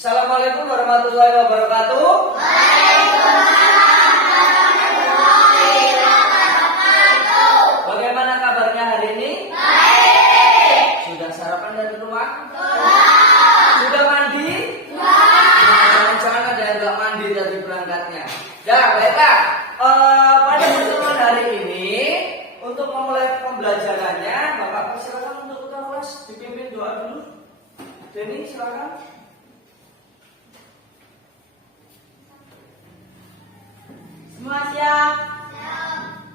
Assalamualaikum warahmatullahi wabarakatuh. Bagaimana kabarnya hari ini? Baik. Sudah sarapan dari rumah? Sudah mandi? Jangan-jangan ada yang nggak mandi dari berangkatnya. Ya, baiklah. Pada pertemuan hari ini, untuk memulai pembelajarannya, Bapak persilakan untuk ketua kelas dipimpin doa dulu. Denny, silakan. Semua siap?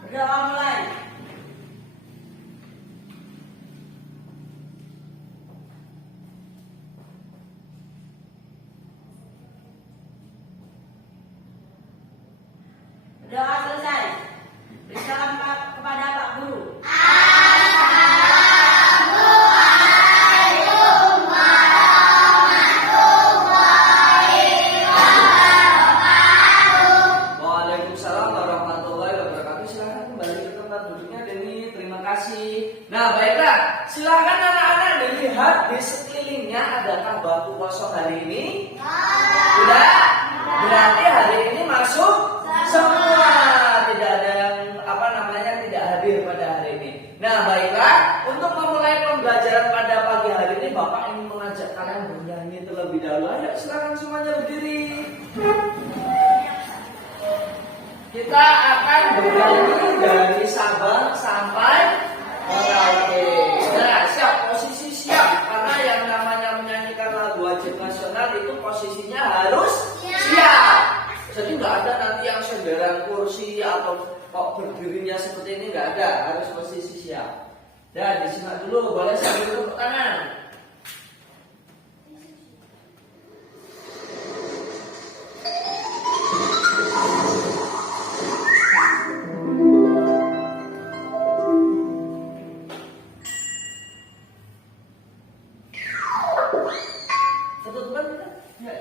Berdoa mulai. Berdoa selesai. Beri salam kepada Pak Guru. Waalaikumsalam warahmatullahi wabarakatuh. Silahkan kembali ke tempat duduknya, Denny. Terima kasih. Nah, baiklah. Silahkan anak-anak dilihat di sekelilingnya, adakah bangku kosong hari ini? Tidak. Berarti hari ini masuk semua. Tidak ada yang tidak hadir pada hari ini. Nah, baiklah. Untuk memulai pembelajaran pada pagi hari ini, Bapak ingin mengajak kalian bernyanyi terlebih dahulu. Ayo, silakan semuanya berdiri. Kita akan bernyanyi dari Sabang sampai Merauke. Nah, siap, posisi siap. Karena yang namanya menyanyikan lagu wajib nasional itu posisinya harus siap. Jadi nggak ada nanti yang senderan kursi atau kok berdirinya seperti ini, nggak ada. Harus posisi siap. Dan disimak dulu, boleh sambil tepuk tangan. Ketutupan kita? Ya.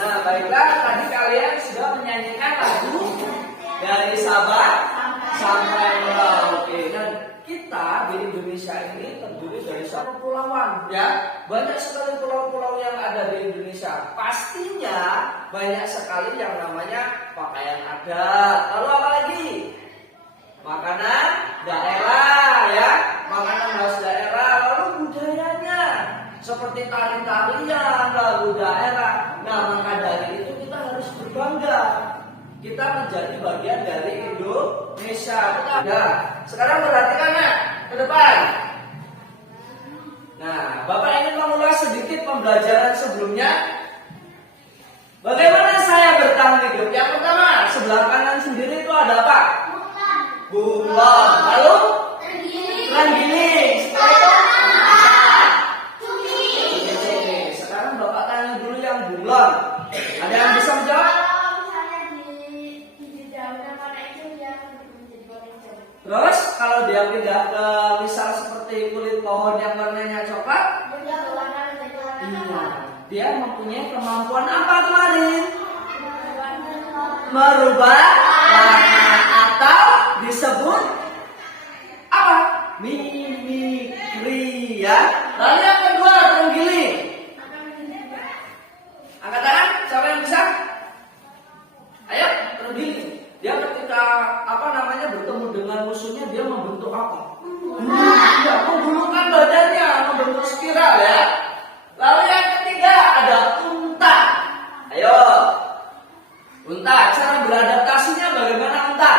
Nah, baiklah, tadi kalian sudah menyanyikan lagu dari Sabang sampai Merauke. Dan kita di Indonesia ini terdiri dari satu kepulauan, ya. Banyak sekali pulau-pulau yang ada di Indonesia. Pastinya banyak sekali yang namanya pakaian adat. Lalu apa lagi? Makanan daerah, ya. Makanan khas daerah. Lalu budayanya seperti tari-tarian, lagu daerah. Nah, maka dari itu kita harus berbangga. Kita menjadi bagian dari Indonesia. Nah, sekarang perhatikan ke depan. Nah, Bapak ingin mengulas sedikit pembelajaran sebelumnya. Bagaimana saya bertahan hidup? Yang pertama, sebelah kanan sendiri itu ada apa? Bunglon. Lalu? Terenggiling. Setelah itu? Sekarang Bapak tanya dulu yang bunglon. Ada yang bisa menjawab? Terus kalau dia pindah ke misal seperti kulit pohon yang warnanya coklat, berubah warna menjadi warna iya, dia mempunyai kemampuan apa kemarin? Merubah warna atau disebut apa? Mimikri ya. Lalu yang kedua terenggiling. Angkat tangan, siapa yang bisa? Ayo, terenggiling. Dia ketika bertemu dengan musuhnya dia membentuk apa? Ya, menggulungkan badannya, membentuk spiral ya. Lalu yang ketiga ada unta. Ayo, unta. Cara beradaptasinya bagaimana unta?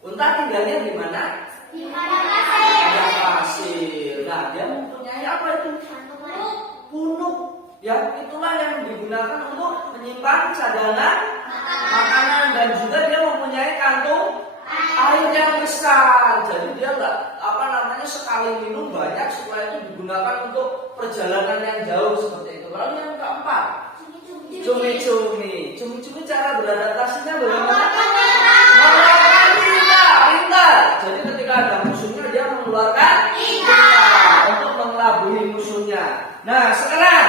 Unta tinggalnya di mana? Di pasir. Ada pasir. Nah, dia mempunyai apa itu? Punuk. Ya, itulah yang digunakan untuk menyimpan cadangan makanan dan juga dia mempunyai kantung air yang besar. Jadi dia sekali minum banyak supaya itu digunakan untuk perjalanan yang jauh seperti itu. Lalu yang keempat, cumi-cumi. Cumi-cumi cara beradaptasinya bagaimana? Mengeluarkan pintar. Jadi ketika ada musuhnya dia mengeluarkan pintar untuk mengelabui musuhnya. Nah, sekarang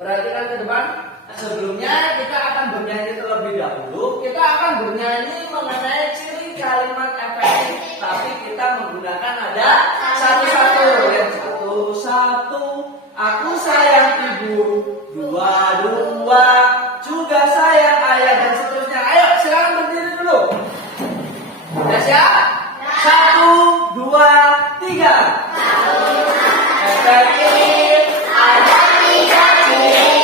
perhatikan ke depan. Sebelumnya kita akan bernyanyi terlebih dahulu. Kita akan bernyanyi mengenai ciri kalimat efektif, tapi kita menggunakan nada satu-satu. Yang satu-satu, aku sayang ibu. Dua-dua, juga sayang ayah, dan seterusnya. Ayo, silakan berdiri dulu. Sudah siap? Satu, dua, tiga. Efektif ada tiga ciri.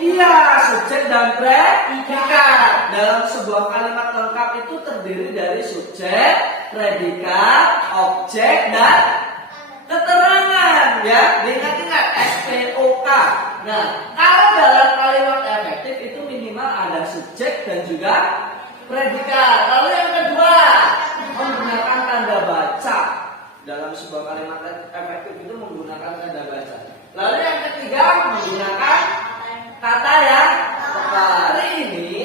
Iya, subjek dan predikat. Dalam sebuah kalimat lengkap itu terdiri dari subjek, predikat, objek, dan keterangan. Ya, ingat-ingat SPOK. Nah, kalau dalam kalimat efektif itu minimal ada subjek dan juga predikat. Lalu yang kedua, menggunakan tanda baca. Dalam sebuah kalimat efektif itu menggunakan tanda baca. Lalu yang ketiga, menggunakan kata yang tepat. Hari ini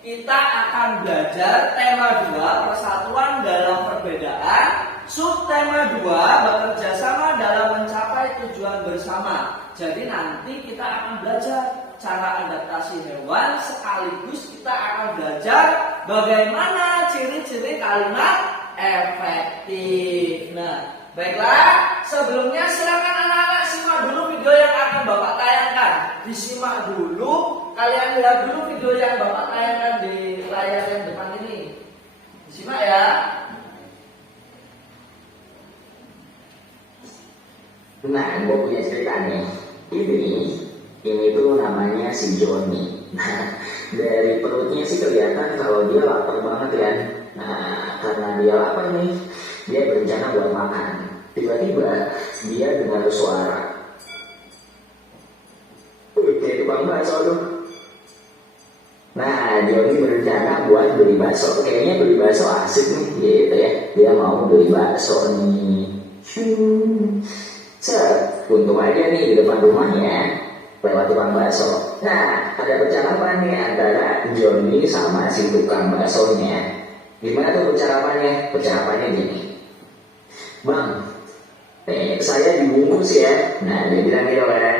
kita akan belajar tema 2, persatuan dalam perbedaan. Subtema 2, bekerja sama dalam mencapai tujuan bersama. Jadi nanti kita akan belajar cara adaptasi hewan, sekaligus kita akan belajar bagaimana ciri-ciri kalimat efektif. Nah, baiklah, sebelumnya silakan anak-anak simak dulu video yang akan Bapak tayangkan. Disimak dulu, kalian lihat dulu video yang Bapak tayangkan di layar yang depan ini. Disimak ya. Nah, gue punya cerita nih. Ini tuh namanya si Joni. Nah, dari perutnya sih kelihatan kalau dia lapar banget ya. Nah, karena dia lapar nih, dia berencana buat makan. Tiba-tiba dia dengar suara. Kayak tukang bakso tuh. Nah, Joni berencana buat beli bakso. Kayaknya beli bakso asik nih, gitu ya. Dia mau beli bakso nih. Untung aja nih di depan rumahnya lewat tukang bakso. Nah, ada percakapan nih antara Joni sama si tukang baksonya. Gimana tuh percakapannya? Percakapannya gini. Bang, saya dibungkus ya. Nah, dia bilang gitu kan.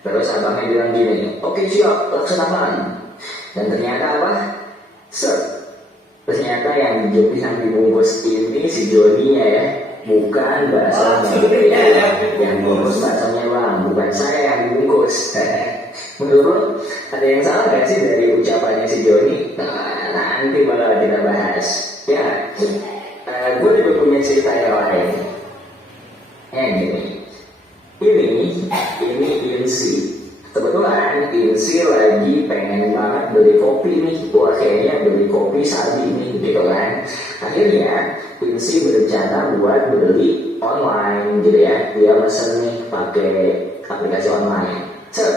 Terus abangnya bilang gini, oke siap, laksanakan. Dan ternyata apa? Ternyata yang dibungkus ini si Joninya ya. Bukan baksonya. Yang bungkus baksonya bang, bukan saya yang dibungkus. Menurut ada yang salah gak sih dari ucapannya si Joni? Nah, nanti bakal kita bahas. Ya, gue juga punya cerita yang lain. Ini Insi. Kebetulan Insi lagi pengen banget beli kopi nih. Wah, kayaknya beli kopi sabi nih, gitu kan. Akhirnya Insi berencana buat beli online gitu ya. Dia mesen nih pakai aplikasi online. Set.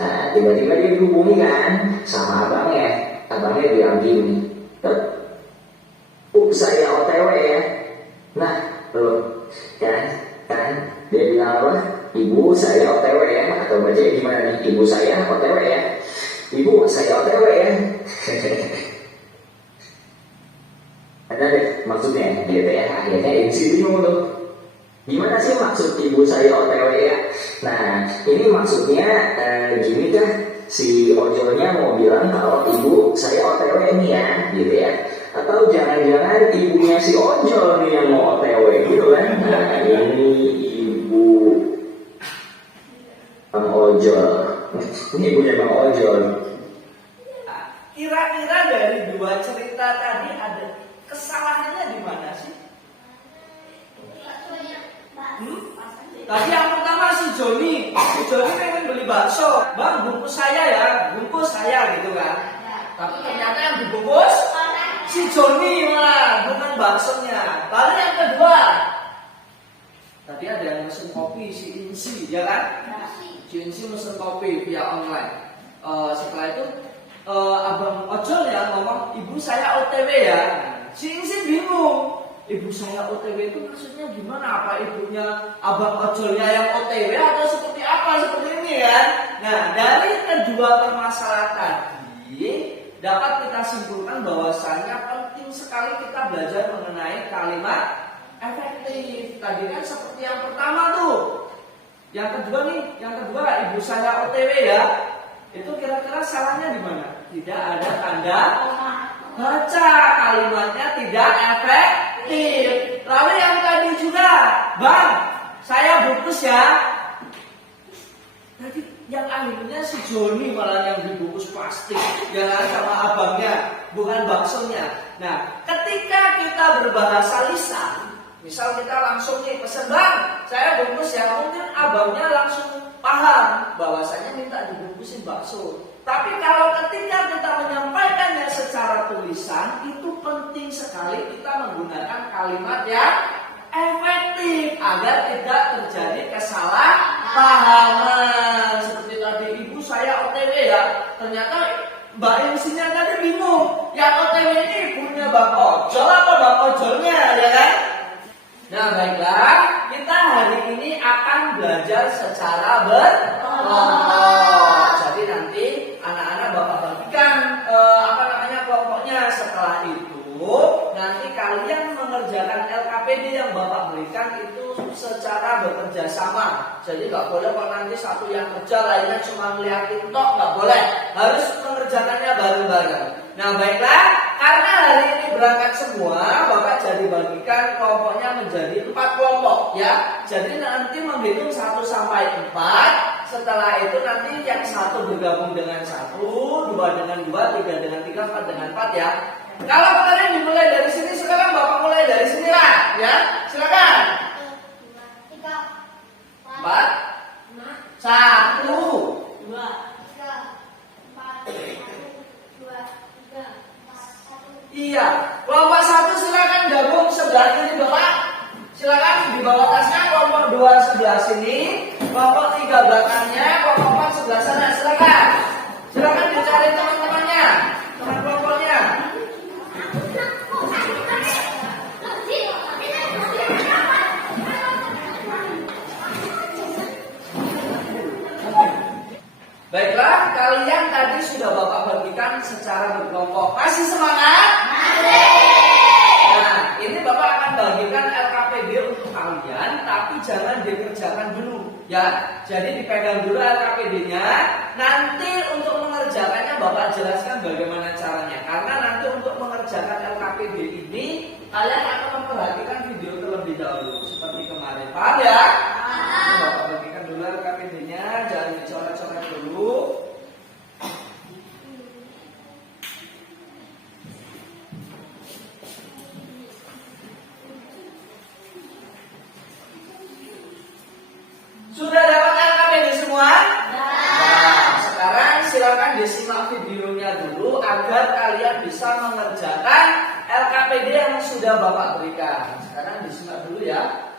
Nah, tiba-tiba dia dihubungi kan sama abangnya. Abangnya bilang gini, saya OTW ya. Nah, loh, kan dia bilang apa? Ibu saya OTW ya, atau baca gimana nih? Ibu saya OTW ya. Ibu saya OTW ya. Ada deh maksudnya gitu ya. Akhirnya MC bingung tuh. Gimana sih maksud ibu saya OTW ya? Nah, ini maksudnya gini kah? Si ojolnya mau bilang kalau ibu saya OTW nih ya, gitu ya. Atau jangan-jangan ibunya si ojol nih yang mau OTW gitu kan? Nah, ini ibu Bang Ojol. Ini ibunya Bang Ojol. Kira-kira dari dua cerita tadi ada kesalahannya di mana sih? Tadi yang pertama si Joni pengen beli bakso, bang bungkus saya ya, bungkus saya gitu kan. Tapi ternyata yang dibungkus si Joni malah, bukan baksonya. Lalu yang kedua, tadi ada yang mesen kopi si Insi, ya kan? Si Insi mesen kopi via online. Setelah itu abang ojol ya ngomong, ibu saya OTW ya. Si Insi bingung. Ibu saya OTW itu maksudnya gimana? Apa ibunya abang ojolnya yang OTW atau seperti apa? Seperti ini kan? Nah, dari kedua permasalahan tadi dapat kita simpulkan bahwasanya penting sekali kita belajar mengenai kalimat efektif. Tadi kan seperti yang pertama tuh. Yang kedua ibu saya OTW ya. Itu kira-kira salahnya di mana? Tidak ada tanda baca, kalimatnya tidak efektif. Lalu yang tadi juga, bang, saya bungkus ya. Tadi yang akhirnya si Joni malah yang dibungkus plastik, jangan sama abangnya, bukan baksonya. Nah, ketika kita berbahasa lisan, misal kita langsung nih pesen, bang, saya bungkus ya, mungkin abangnya langsung paham bahwasanya minta dibungkusin bakso. Tapi kalau ketika kita menyampaikannya secara tulisan, itu penting sekali kita menggunakan kalimat yang efektif agar tidak terjadi kesalahpahaman. Seperti tadi ibu saya OTW ya, ternyata Mbak Insinya tadi bingung, yang OTW ini ibunya Bang Ojol apa Bang Ojolnya, ya kan? Nah baiklah, kita hari ini akan belajar secara berkelompok. Jadi nanti anak-anak bapak bagikan kelompoknya. Setelah itu nanti kalian mengerjakan LKPD yang bapak berikan itu secara bekerja sama. Jadi nggak boleh kok nanti satu yang kerja lainnya cuma ngeliatin tok, nggak boleh. Harus mengerjakannya bareng-bareng. Nah baiklah, karena hari ini berangkat semua, bapak jadi bagikan kelompoknya menjadi 4 kelompok ya. Jadi nanti menghitung 1 sampai 4. Setelah itu nanti yang 1 bergabung dengan 1, 2 dengan 2, 3 dengan 3, 4 dengan 4 ya. Kalau kalian dimulai dari sini, sekarang bapak mulai dari sini lah ya. Silakan. 4, 1, 2. Iya, kelompok 1 silakan gabung sebelah kiri bapak. Silakan di bawah tasnya. Kelompok 2 sebelah sini, kelompok 3 belakangnya, kelompok 4 sebelah sana. Silakan. Silakan dicari teman-temannya, teman kelompoknya. Baiklah, kalian tadi sudah bapak bagikan secara berkelompok. Masih semangat? Nah, ini bapak akan bagikan LKPD untuk kalian, tapi jangan dikerjakan dulu, ya. Jadi dipegang dulu LKPD-nya. Nanti untuk mengerjakannya bapak jelaskan bagaimana caranya. Karena nanti untuk mengerjakan LKPD ini kalian akan memperhatikan video terlebih dahulu, seperti kemarin. Paham ya? Ini bapak bagikan dulu LKPD-nya, jangan dicoret-coret dulu. Sudah dapat LKPD semua? Nah, sekarang silakan disimak videonya dulu agar kalian bisa mengerjakan LKPD yang sudah bapak berikan. Sekarang disimak dulu ya.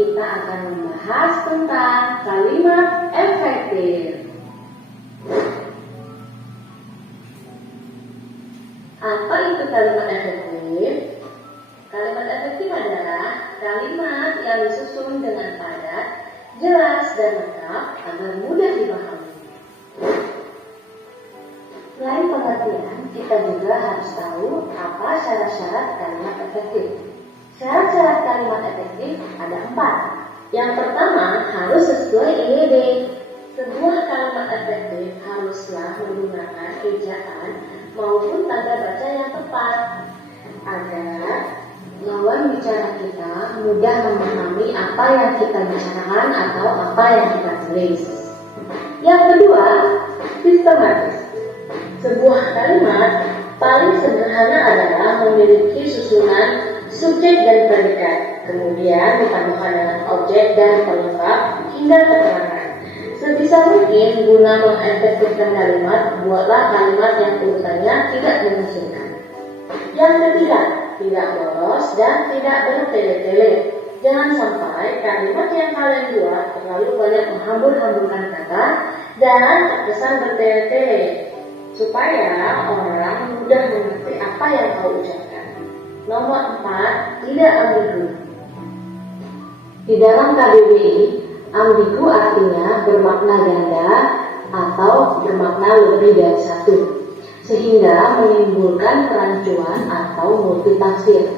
kita akan membahas tentang kalimat efektif. Apa itu kalimat efektif? Kalimat efektif adalah kalimat yang disusun dengan padat, jelas dan lengkap agar mudah dipahami. Selain pengertian, kita juga harus tahu apa syarat-syarat kalimat efektif. Syarat-syarat kalimat efektif ada 4. Yang pertama, harus sesuai IED. Sebuah kalimat efektif haruslah menggunakan ejaan maupun tanda baca yang tepat agar lawan bicara kita mudah memahami apa yang kita bicarakan atau apa yang kita tulis. Yang kedua, sistematis. Sebuah kalimat paling sederhana adalah memiliki susunan subjek dan predikat, kemudian ditambahkan dengan objek dan pelengkap hingga keterangan. Sebisa mungkin guna mengefektifkan kalimat, buatlah kalimat yang urutannya tidak menyusahkan. Yang ketiga, tidak boros dan tidak bertele-tele. Jangan sampai kalimat yang kalian buat terlalu banyak menghambur-hamburkan kata dan terkesan bertele-tele, supaya orang mudah mengerti apa yang kau ucapkan. Nomor 4, tidak ambigu. Di dalam KBBI, ambigu artinya bermakna ganda atau bermakna lebih dari satu, sehingga menimbulkan kerancuan atau multitafsir.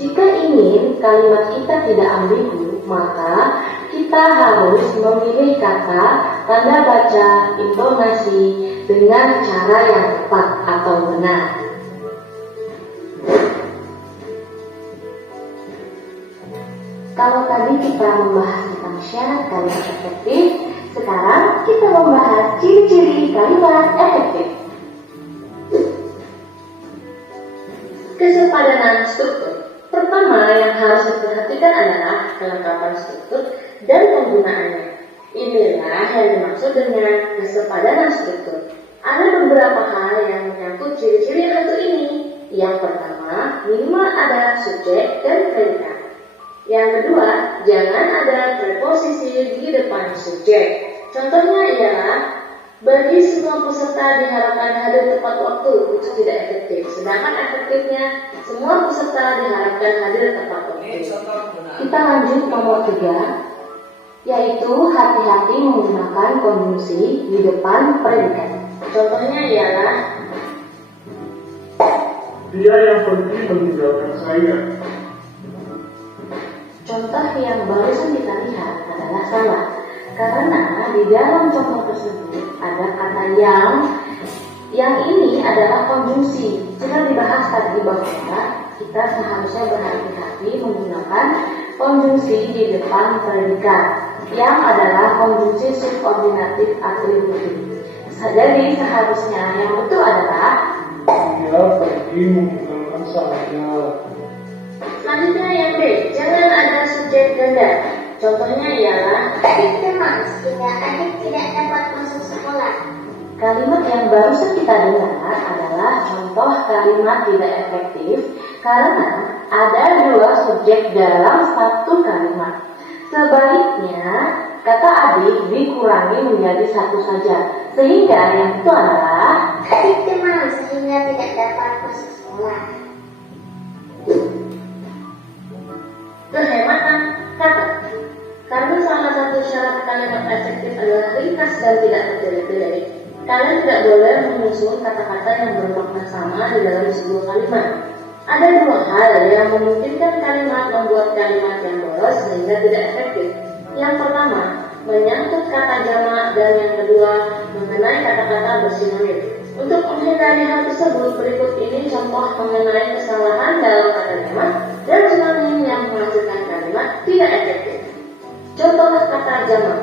Jika ingin kalimat kita tidak ambigu, maka kita harus memilih kata, tanda baca, intonasi dengan cara yang tepat atau benar. Kalau tadi kita membahas tentang syarat kalimat efektif, sekarang kita membahas ciri-ciri kalimat efektif. Kesepadanan struktur. Pertama yang harus diperhatikan adalah kelengkapan struktur dan penggunaannya. Inilah yang dimaksud dengan kesepadanan struktur. Ada beberapa hal yang menyangkut ciri-ciri yang satu ini. Yang pertama, minimal ada subjek dan predikat. Yang kedua, jangan ada preposisi di depan subjek. Contohnya ialah, bagi semua peserta diharapkan hadir tepat waktu, itu tidak efektif. Sedangkan efektifnya, semua peserta diharapkan hadir tepat waktu. Kita lanjut nomor 3, yaitu hati-hati menggunakan konjungsi di depan predikat. Contohnya ialah, dia yang pergi meninggalkan saya. Contoh yang barusan kita lihat adalah salah, karena di dalam contoh tersebut ada kata yang ini adalah konjungsi. Sudah dibahas tadi bahwa kita seharusnya berhati-hati menggunakan konjungsi di depan predikat yang adalah konjungsi subordinatif atributif. Jadi seharusnya yang betul adalah Dia pergi meninggalkan saya. selanjutnya yang B, jangan ada subjek ganda. Contohnya ialah Adik cemas sehingga adik tidak dapat masuk sekolah. kalimat yang barusan kita dengar adalah contoh kalimat tidak efektif karena ada 2 subjek dalam satu kalimat. Sebaliknya kata adik dikurangi menjadi 1 saja, sehingga yang itu adalah Adik cemas sehingga tidak dapat masuk sekolah. kehematan kata. Karena salah satu syarat kalimat efektif adalah ringkas dan tidak bertele-tele, kalian tidak boleh menyusun kata-kata yang bermakna sama di dalam sebuah kalimat. Ada 2 hal yang memungkinkan kalimat membuat kalimat yang boros sehingga tidak efektif. Yang pertama, menyangkut kata jamak, dan yang kedua, mengenai kata-kata bersinonim. Untuk menghindari hal tersebut, berikut ini contoh mengenai kesalahan dalam kata jamak dan sinonim yang menghasilkan kalimat tidak efektif. Contoh kata jamak.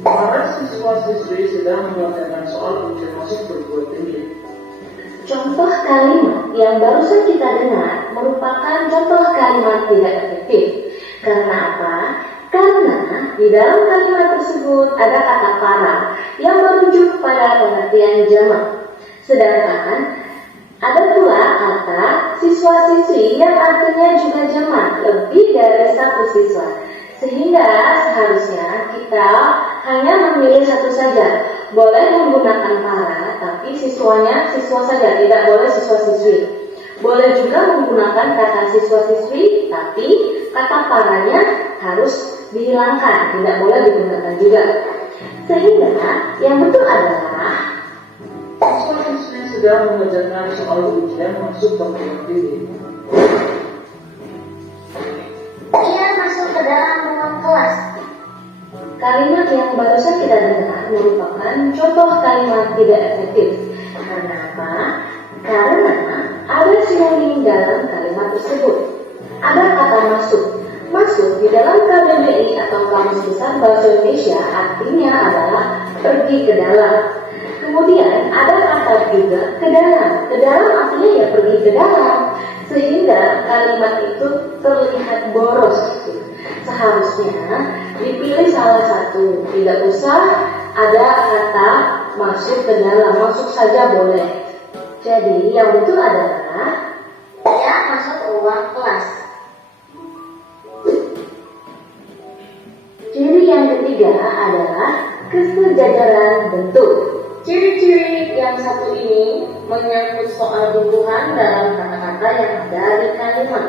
Para siswa-siswi sedang mengerjakan soal ujian masuk perguruan tinggi. Contoh kalimat yang barusan kita dengar merupakan contoh kalimat tidak efektif. Karena apa? Karena di dalam kalimat tersebut ada kata para yang merujuk pada pengertian jamak. Sedangkan ada pula kata siswa-siswi yang artinya juga jamak, lebih dari 1 siswa. Sehingga seharusnya kita hanya memilih satu saja. Boleh menggunakan para, tapi siswanya siswa saja, tidak boleh siswa-siswi. Boleh juga menggunakan kata siswa-siswi, tapi kata paranya harus dihilangkan, tidak boleh digunakan juga. Sehingga yang betul adalah Siswa-siswi sedang mengerjakan soal ujian masuk bagian diri. Ia masuk ke dalam ruang kelas. kalimat yang barusan kita dengar merupakan contoh kalimat tidak efektif. Karena apa? Karena ada sinonim dalam kalimat tersebut. Ada kata masuk. Masuk di dalam KBBI atau Kamus Besar Bahasa Indonesia artinya adalah pergi ke dalam. Kemudian ada kata juga ke dalam. Ke dalam artinya ya pergi ke dalam. Sehingga kalimat itu terlihat boros. Seharusnya dipilih salah satu. Tidak usah ada kata masuk ke dalam. Masuk saja boleh. Jadi yang betul adalah Ia masuk ruang kelas. ciri yang ketiga adalah kesejajaran bentuk. Ciri-ciri yang satu ini menyangkut soal imbuhan dalam kata-kata yang ada di kalimat.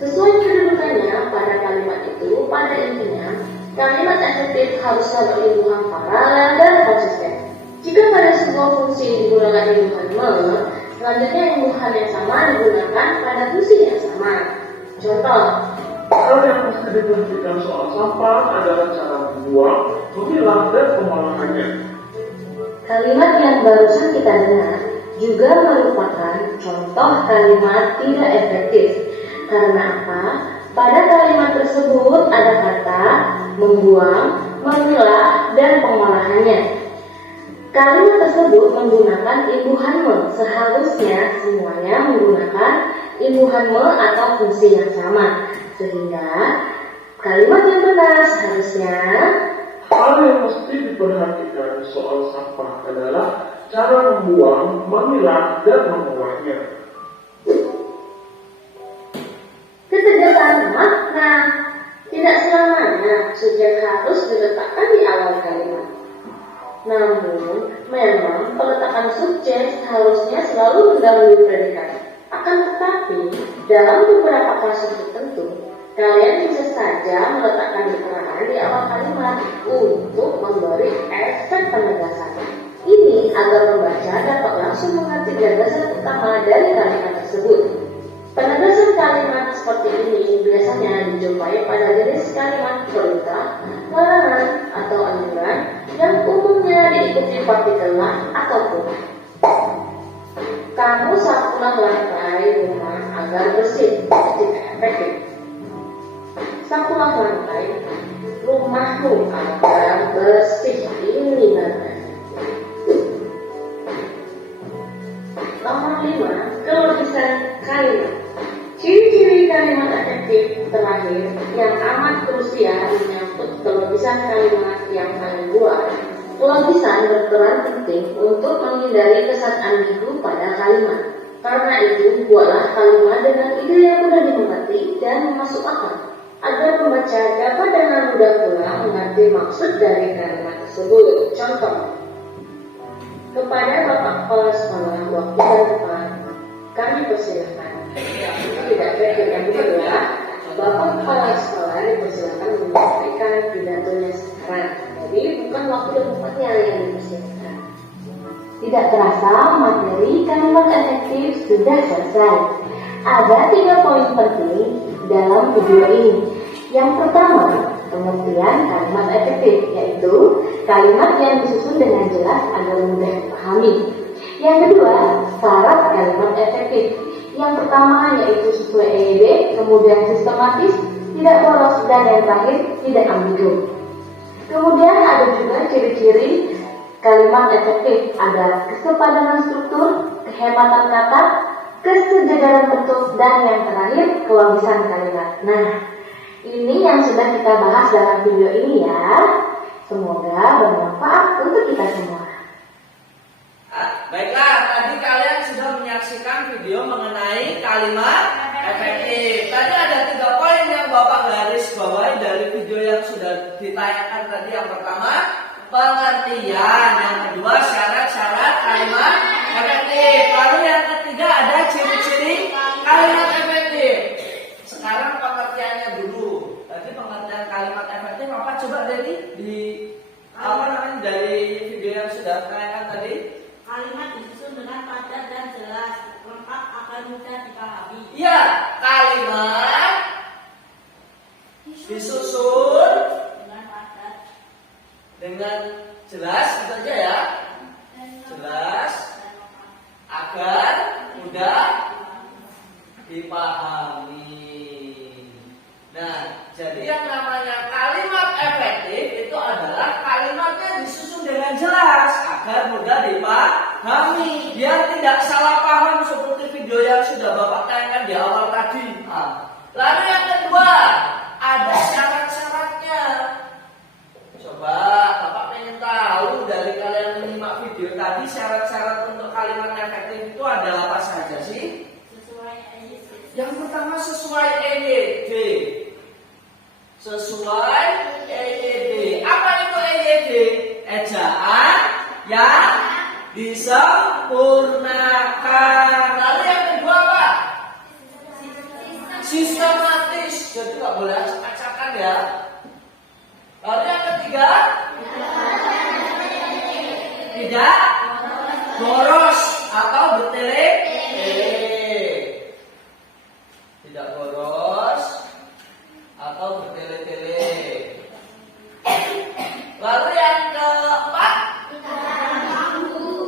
Sesuai kedudukannya pada kalimat itu, pada intinya, kalimat efektif harusnya berimbuhan paralel dan konsisten. Jika pada sebuah fungsi digunakan imbuhan me, selanjutnya imbuhan yang sama digunakan pada fungsi yang sama. Contoh, Hal yang mesti diperhatikan soal sampah adalah cara membuang, memilah, dan pengolahannya. kalimat yang barusan kita dengar juga merupakan contoh kalimat tidak efektif. Karena apa? Pada kalimat tersebut ada kata membuang, memilah, dan pengolahannya. Kalimat tersebut menggunakan imbuhan me. Seharusnya semuanya menggunakan imbuhan me atau fungsi yang sama. Sehingga kalimat yang benar seharusnya Hal yang mesti diperhatikan soal sampah adalah cara membuang, memilah, dan mengolahnya. ketegasan makna. Tidak selamanya subjek harus diletakkan di awal kalimat. Namun, memang peletakan subjek seharusnya selalu mendahului predikat. Akan tetapi, dalam beberapa kasus tertentu, kalian bisa saja meletakkan keterangan di awal kalimat untuk memberi efek penegasan. Ini agar pembaca dapat langsung mengerti gagasan utama dari kalimat tersebut. Penegasan kalimat seperti ini biasanya dijumpai pada jenis kalimat perintah, larangan, atau anjuran yang umumnya diikuti partikel lah ataupun. Kamu sapulah lantai rumah agar bersih ketika efektif. Sapulah lantai rumahmu agar bersih. Ini benar. Nomor 5, kelogisan kalimat. Ciri-ciri kalimat efektif terakhir yang amat krusial menyangkut kelogisan kalimat yang paling luas. Kelogisan berperan penting untuk menghindari kesan ambigu pada kalimat. Karena itu, buatlah kalimat dengan ide yang mudah dimengerti dan masuk akal, agar pembaca dapat dengan mudah pula mengerti maksud dari kalimat tersebut. Contoh, kepada Bapak Kepala Sekolah waktu dan tempat kami persilakan. Tidak efektif yang kedua, Bapak Kepala Sekolah dipersilakan menyampaikan pidatonya sekarang. Jadi bukan waktu dan tempatnya yang dipersilakan. Tidak terasa materi kalimat efektif sudah selesai. Ada 3 poin penting dalam video ini. Yang pertama, pengertian kalimat efektif, yaitu kalimat yang disusun dengan jelas agar mudah dipahami. Yang kedua, syarat kalimat efektif. Yang pertama yaitu sesuai EYD, kemudian sistematis, tidak boros, dan yang terakhir tidak ambigu. Kemudian ada juga ciri-ciri kalimat efektif, ada kesepadanan struktur, kehematan kata, kesejajaran bentuk, dan yang terakhir kelogisan kalimat. Nah, ini yang sudah kita bahas dalam video ini ya. Semoga bermanfaat untuk kita semua. Baiklah, tadi kalian sudah menyaksikan video mengenai kalimat efektif. Tadi ada 3 poin yang Bapak garis bawahi dari video yang tadi yang pertama pengertian, yang kedua syarat-syarat kalimat efektif. Lalu yang ketiga ada ciri-ciri kalimat efektif. Sekarang pengertiannya dulu. Tadi pengertian kalimat efektif apa? Coba dari dari video yang sudah tayangkan tadi. Kalimat disusun dengan padat dan jelas, lengkap akan mudah dipahami. Iya, kalimat disusun Dengan padat dengan jelas, itu aja ya. Jelas dan lengkap. agar mudah dipahami. Nah, jadi yang namanya kalimat efektif itu adalah kalimatnya disusun dengan jelas agar mudah dipahami, biar tidak salah paham seperti video yang sudah Bapak tayangkan di awal tadi. Lalu yang kedua, ada syarat-syaratnya. Coba Bapak pengen tahu dari kalian menyimak video tadi, syarat-syarat untuk kalimat efektif itu ada apa saja sih? Sesuai EYD. Yang pertama sesuai EYD. Sesuai EYD. Apa itu EYD? Ejaan yang disempurnakan. Lalu yang kedua apa? Sistematis. Jadi nggak boleh acak-acakan ya. Lalu yang ketiga, tidak boros atau bertele-tele. Tidak boros atau bertele-tele. Lalu yang keempat,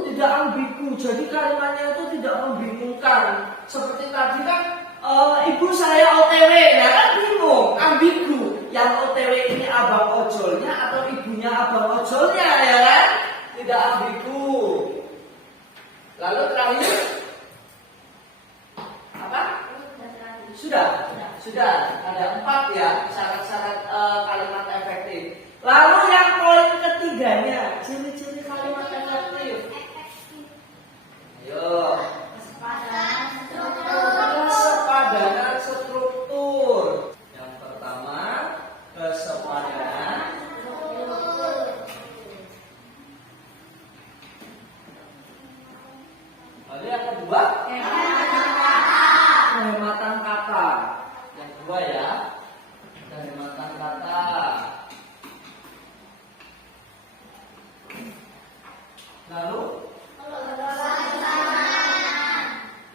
tidak ambigu. Jadi kalimatnya itu tidak membingungkan. Seperti tadi kan, ibu saya OTW, ya kan bingung, ambigu. Yang OTW ini abang ojolnya atau ibunya abang ojolnya, ya kan? Tidak ambigu. Lalu terakhir apa? Sudah. Ada 4 ya syarat-syarat kalimat efektif. Lalu yang poin ketiganya, ciri-ciri kalimat efektif. Ayo. Kesepadanan struktur. Yang pertama, kesepadanan. Lalu yang kedua, kehematan kata. Yang kedua ya, kehematan kata. Lalu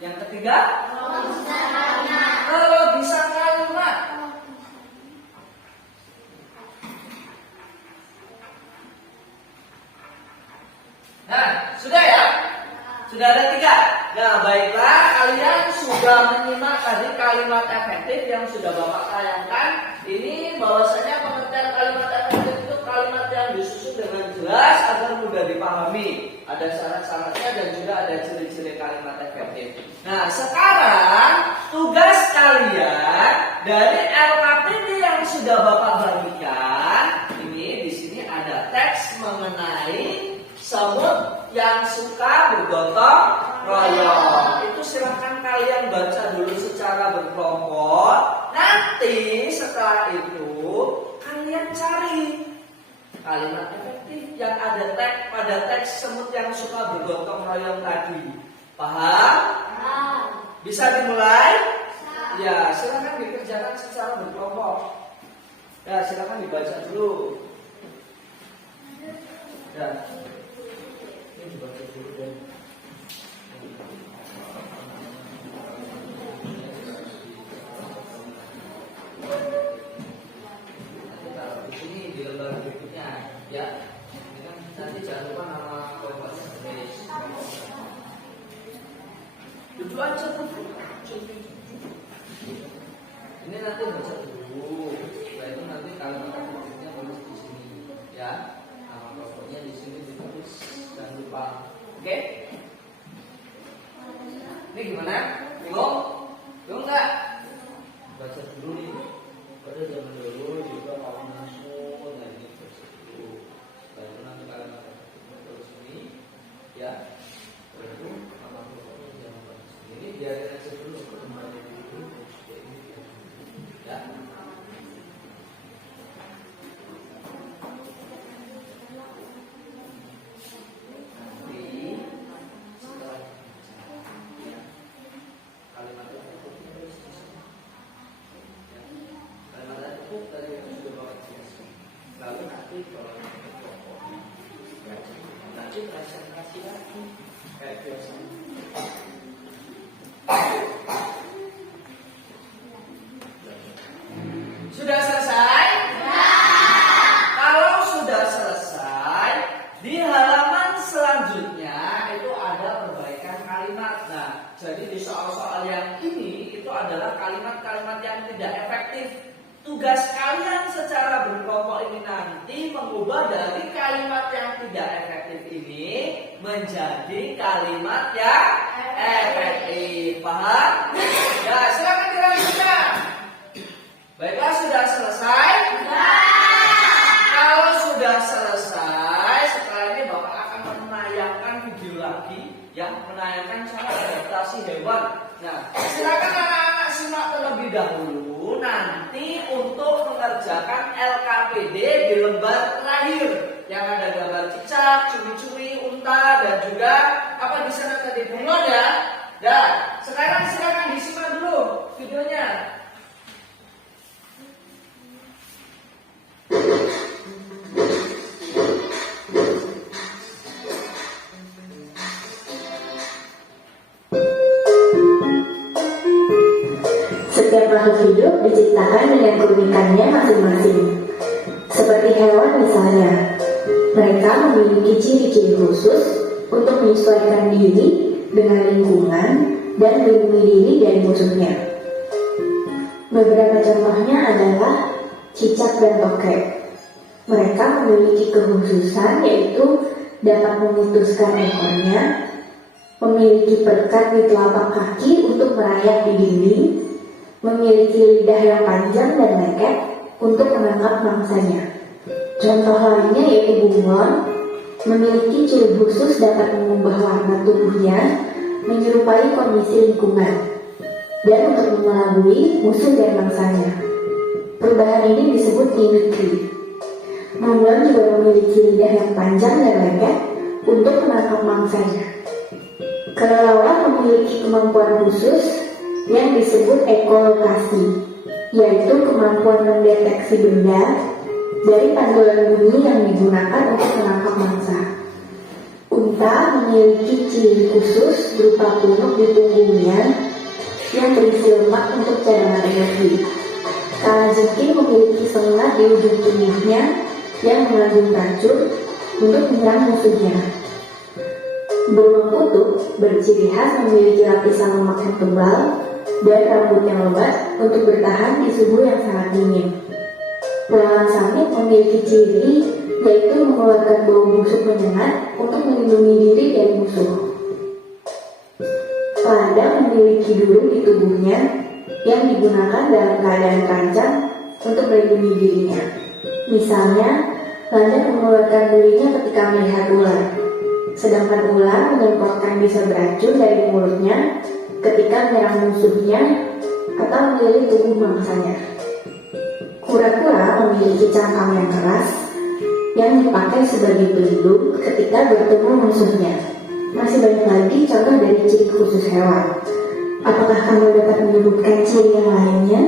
yang ketiga, kelogisan kalimat. Nah, sudah ya? Sudah ada 3. Nah, baiklah, kalian sudah menyimak tadi kalimat efektif yang sudah Bapak tayangkan. Ini bahwasanya pengertian kalimat efektif itu kalimat yang disusun dengan jelas agar mudah dipahami. Ada syarat-syaratnya dan juga ada ciri-ciri kalimat efektif. Nah, sekarang tugas kalian dari LKPD yang sudah Bapak bagikan, ini di sini ada teks mengenai semut yang suka bergotong royong. Itu silahkan kalian baca dulu secara berkelompok. Nanti setelah itu kalian cari kalimat efektif yang ada teks pada teks semut yang suka bergotong royong tadi. Paham? Bisa dimulai? Ya, silahkan dikerjakan secara berkelompok. Ya, silahkan dibaca dulu. Ya. Ini dibaca dulu deh. Nanti taruh di sini di lembar berikutnya, ya. Nanti jangan lupa nama bahasa Inggris. Duduk aja tuh. Ini nanti baca dulu. Setelah itu nanti kalimat berikutnya tulis di sini, ya. Nama pokoknya di sini ditulis, jangan lupa. Oke? Ini gimana? Bingung? Bingung nggak? Baca dulu nih. Pada zaman dulu juga kaum nasun dan ini versi dulu. Setelah itu nanti kalimat berikutnya tulis ini, ya. Lalu nama pokoknya jangan lupa di sini. Biar Nanti kalau yang pokok nanti presentasi lagi kayak biasa. Sudah selesai? Kalau sudah selesai, di halaman selanjutnya itu ada perbaikan kalimat. Nah, jadi di soal-soal yang ini itu adalah kalimat-kalimat yang tidak efektif. Tugas kalian secara berkelompok ini nanti mengubah dari kalimat yang tidak efektif ini menjadi kalimat yang efektif. Paham? Ya, silakan dilanjutkan. Baiklah, sudah selesai? Kalau sudah selesai, setelah ini Bapak akan menayangkan video lagi yang menayangkan cara adaptasi hewan. Nah, silakan anak-anak simak terlebih dahulu. Nanti untuk mengerjakan LKPD di lembar terakhir yang ada gambar cicak, cumi-cumi, unta, dan juga apa di sana tadi bunglon ya. Dan sekarang silakan disimak dulu videonya. Setiap makhluk hidup diciptakan dengan keunikannya masing-masing. Seperti hewan misalnya, mereka memiliki ciri-ciri khusus untuk menyesuaikan diri dengan lingkungan dan melindungi diri dari musuhnya. Beberapa contohnya adalah cicak dan tokek. Mereka memiliki kekhususan yaitu dapat memutuskan ekornya, memiliki perekat di telapak kaki untuk merayap di dinding, memiliki lidah yang panjang dan lengket untuk menangkap mangsanya. Contoh lainnya yaitu bunglon, memiliki ciri khusus dapat mengubah warna tubuhnya menyerupai kondisi lingkungan dan untuk mengelabui musuh dan mangsanya. Perubahan ini disebut mimikri. Bunglon juga memiliki lidah yang panjang dan lengket untuk menangkap mangsanya. Kelelawar memiliki kemampuan khusus yang disebut ekolokasi, yaitu kemampuan mendeteksi benda dari pantulan bunyi yang digunakan untuk menangkap mangsa. Unta memiliki ciri khusus berupa punuk di punggungnya yang berisi lemak untuk cadangan energi. Kalajengking memiliki sengat di ujung tubuhnya yang mengandung racun untuk menyerang musuhnya. Beruang kutub berciri khas memiliki lapisan lemak yang tebal dan rambut yang lebat untuk bertahan di suhu yang sangat dingin. Belalang samit memiliki ciri yaitu mengeluarkan bau busuk menyengat untuk melindungi diri dari musuh. Ladang memiliki duri di tubuhnya yang digunakan dalam keadaan terancam untuk melindungi dirinya. Misalnya, ladang mengeluarkan durinya ketika melihat ular, sedangkan ular menyemprotkan bisa beracun dari mulutnya ketika menyerang musuhnya atau melilit tubuh mangsanya. Kura-kura memiliki cangkang yang keras yang dipakai sebagai pelindung ketika bertemu musuhnya. Masih banyak lagi contoh dari ciri khusus hewan. Apakah kamu dapat menyebutkan ciri yang lainnya?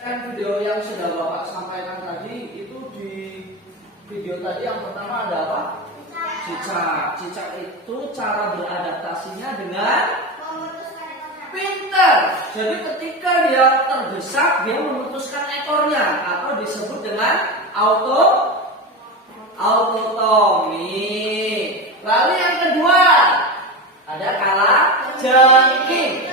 Kan video yang sudah Bapak sampaikan tadi itu di video tadi yang pertama ada apa? Cicak. Cicak itu cara beradaptasinya dengan pintar. Jadi ketika dia terdesak, dia memutuskan ekornya atau disebut dengan autotomi. Lalu yang kedua ada kalajengking.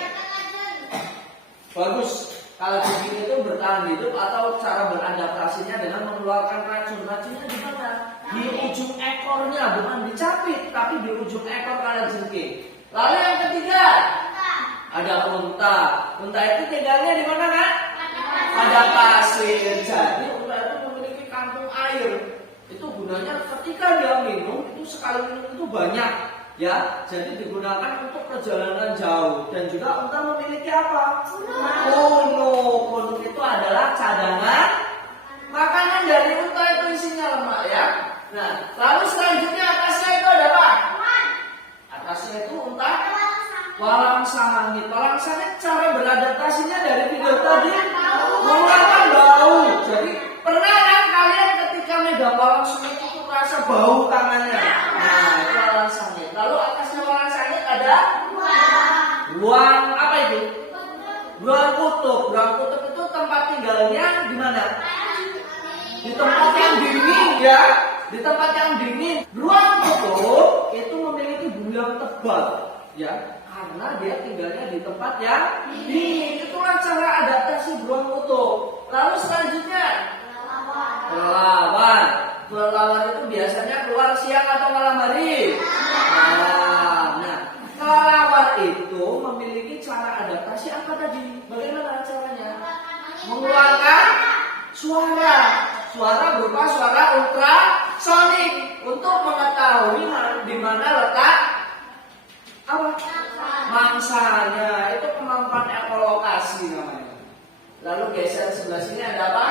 Bagus. Kalajengking itu bertahan hidup atau cara beradaptasinya dengan mengeluarkan racun. Racunnya di mana? Di ujung ekornya, bukan dicapit, tapi di ujung ekor kalajengking. Lalu yang ketiga ada unta. Unta itu tinggalnya di mana, Kak? Pada pasir. Jadi unta itu memiliki kantung air. Itu gunanya ketika dia minum, itu sekali minum itu banyak, ya. Jadi digunakan untuk perjalanan jauh. Dan juga unta memiliki apa? Punuk. Punuk itu adalah cadangan makanan dari unta, itu isinya lemak, ya. Nah, lalu selanjutnya atasnya itu ada apa? Atasnya itu unta Walang sangit. Walang sangit cara beradaptasinya dari video tadi mengeluarkan bau. Jadi pernah kan kalian ketika megang walang sangit itu rasa bau tangannya? Nah, itu walang sangit. Lalu atasnya walang sangit ada ruang apa itu? Ruang kutub. Ruang kutub itu tempat tinggalnya di mana? Di tempat yang dingin ya. Di tempat yang dingin. Ruang kutub itu memiliki bulu yang tebal ya. Karena dia tinggalnya di tempat yang dingin. Itulah cara adaptasi beruang kutub. Lalu selanjutnya kelelawar. Kelelawar itu biasanya keluar siang atau malam hari. Nah, kelelawar itu memiliki cara adaptasi apa tadi? Bagaimana caranya? Mengeluarkan suara. Suara berupa suara ultrasonik untuk mengetahui di mana letak apa? Mangsanya. Itu kemampuan ekolokasi namanya. Lalu geser sebelah sini ada apa?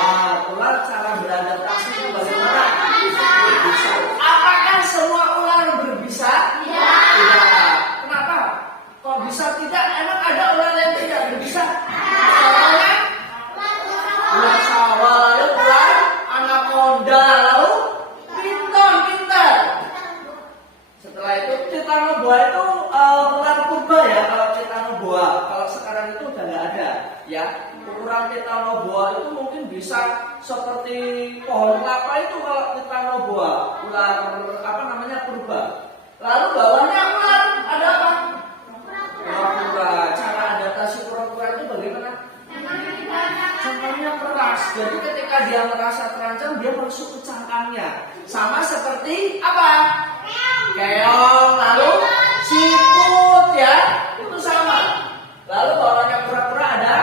Wah, ular cara beradaptasi itu bagaimana? Berbisa. Apakah semua ular berbisa? Tidak. Kenapa? Kok bisa tidak? Emang ada ular yang tidak berbisa? Contohnya ular sawah, lalu ular anaconda, lalu pintar. Setelah itu titanoboa itu ular purba ya. Kalau titanoboa, kalau sekarang itu udah nggak ada ya. Ukuran titanoboa itu mungkin bisa seperti pohon kelapa itu kalau titanoboa, ular apa namanya purba. Lalu bawahnya ular ada apa? Kura-kura. Cara adaptasi kura-kura itu bagaimana? Cangkangnya keras. Jadi ketika dia merasa terancam, dia masuk ke cangkangnya. Sama seperti apa? Keong, lalu siput ya, itu sama. Lalu bawahnya kura-kura ada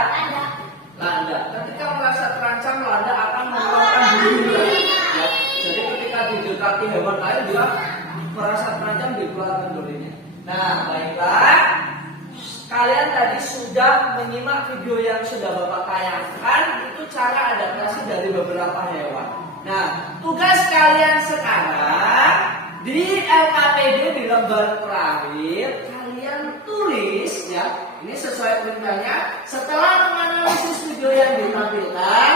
landa. Ketika merasa terancam, landa akan mengeluarkan duri. Ya. Jadi ketika didekati hewan lain, dia merasa terancam, dikeluarkan durinya. Nah, baiklah. Kalian tadi sudah menyimak video yang sudah Bapak tayangkan. Itu cara adaptasi dari beberapa hewan. Nah, tugas kalian sekarang di LKPD di lembar terakhir, kalian tulis ya. Ini sesuai perintahnya. Setelah menganalisis video yang ditampilkan,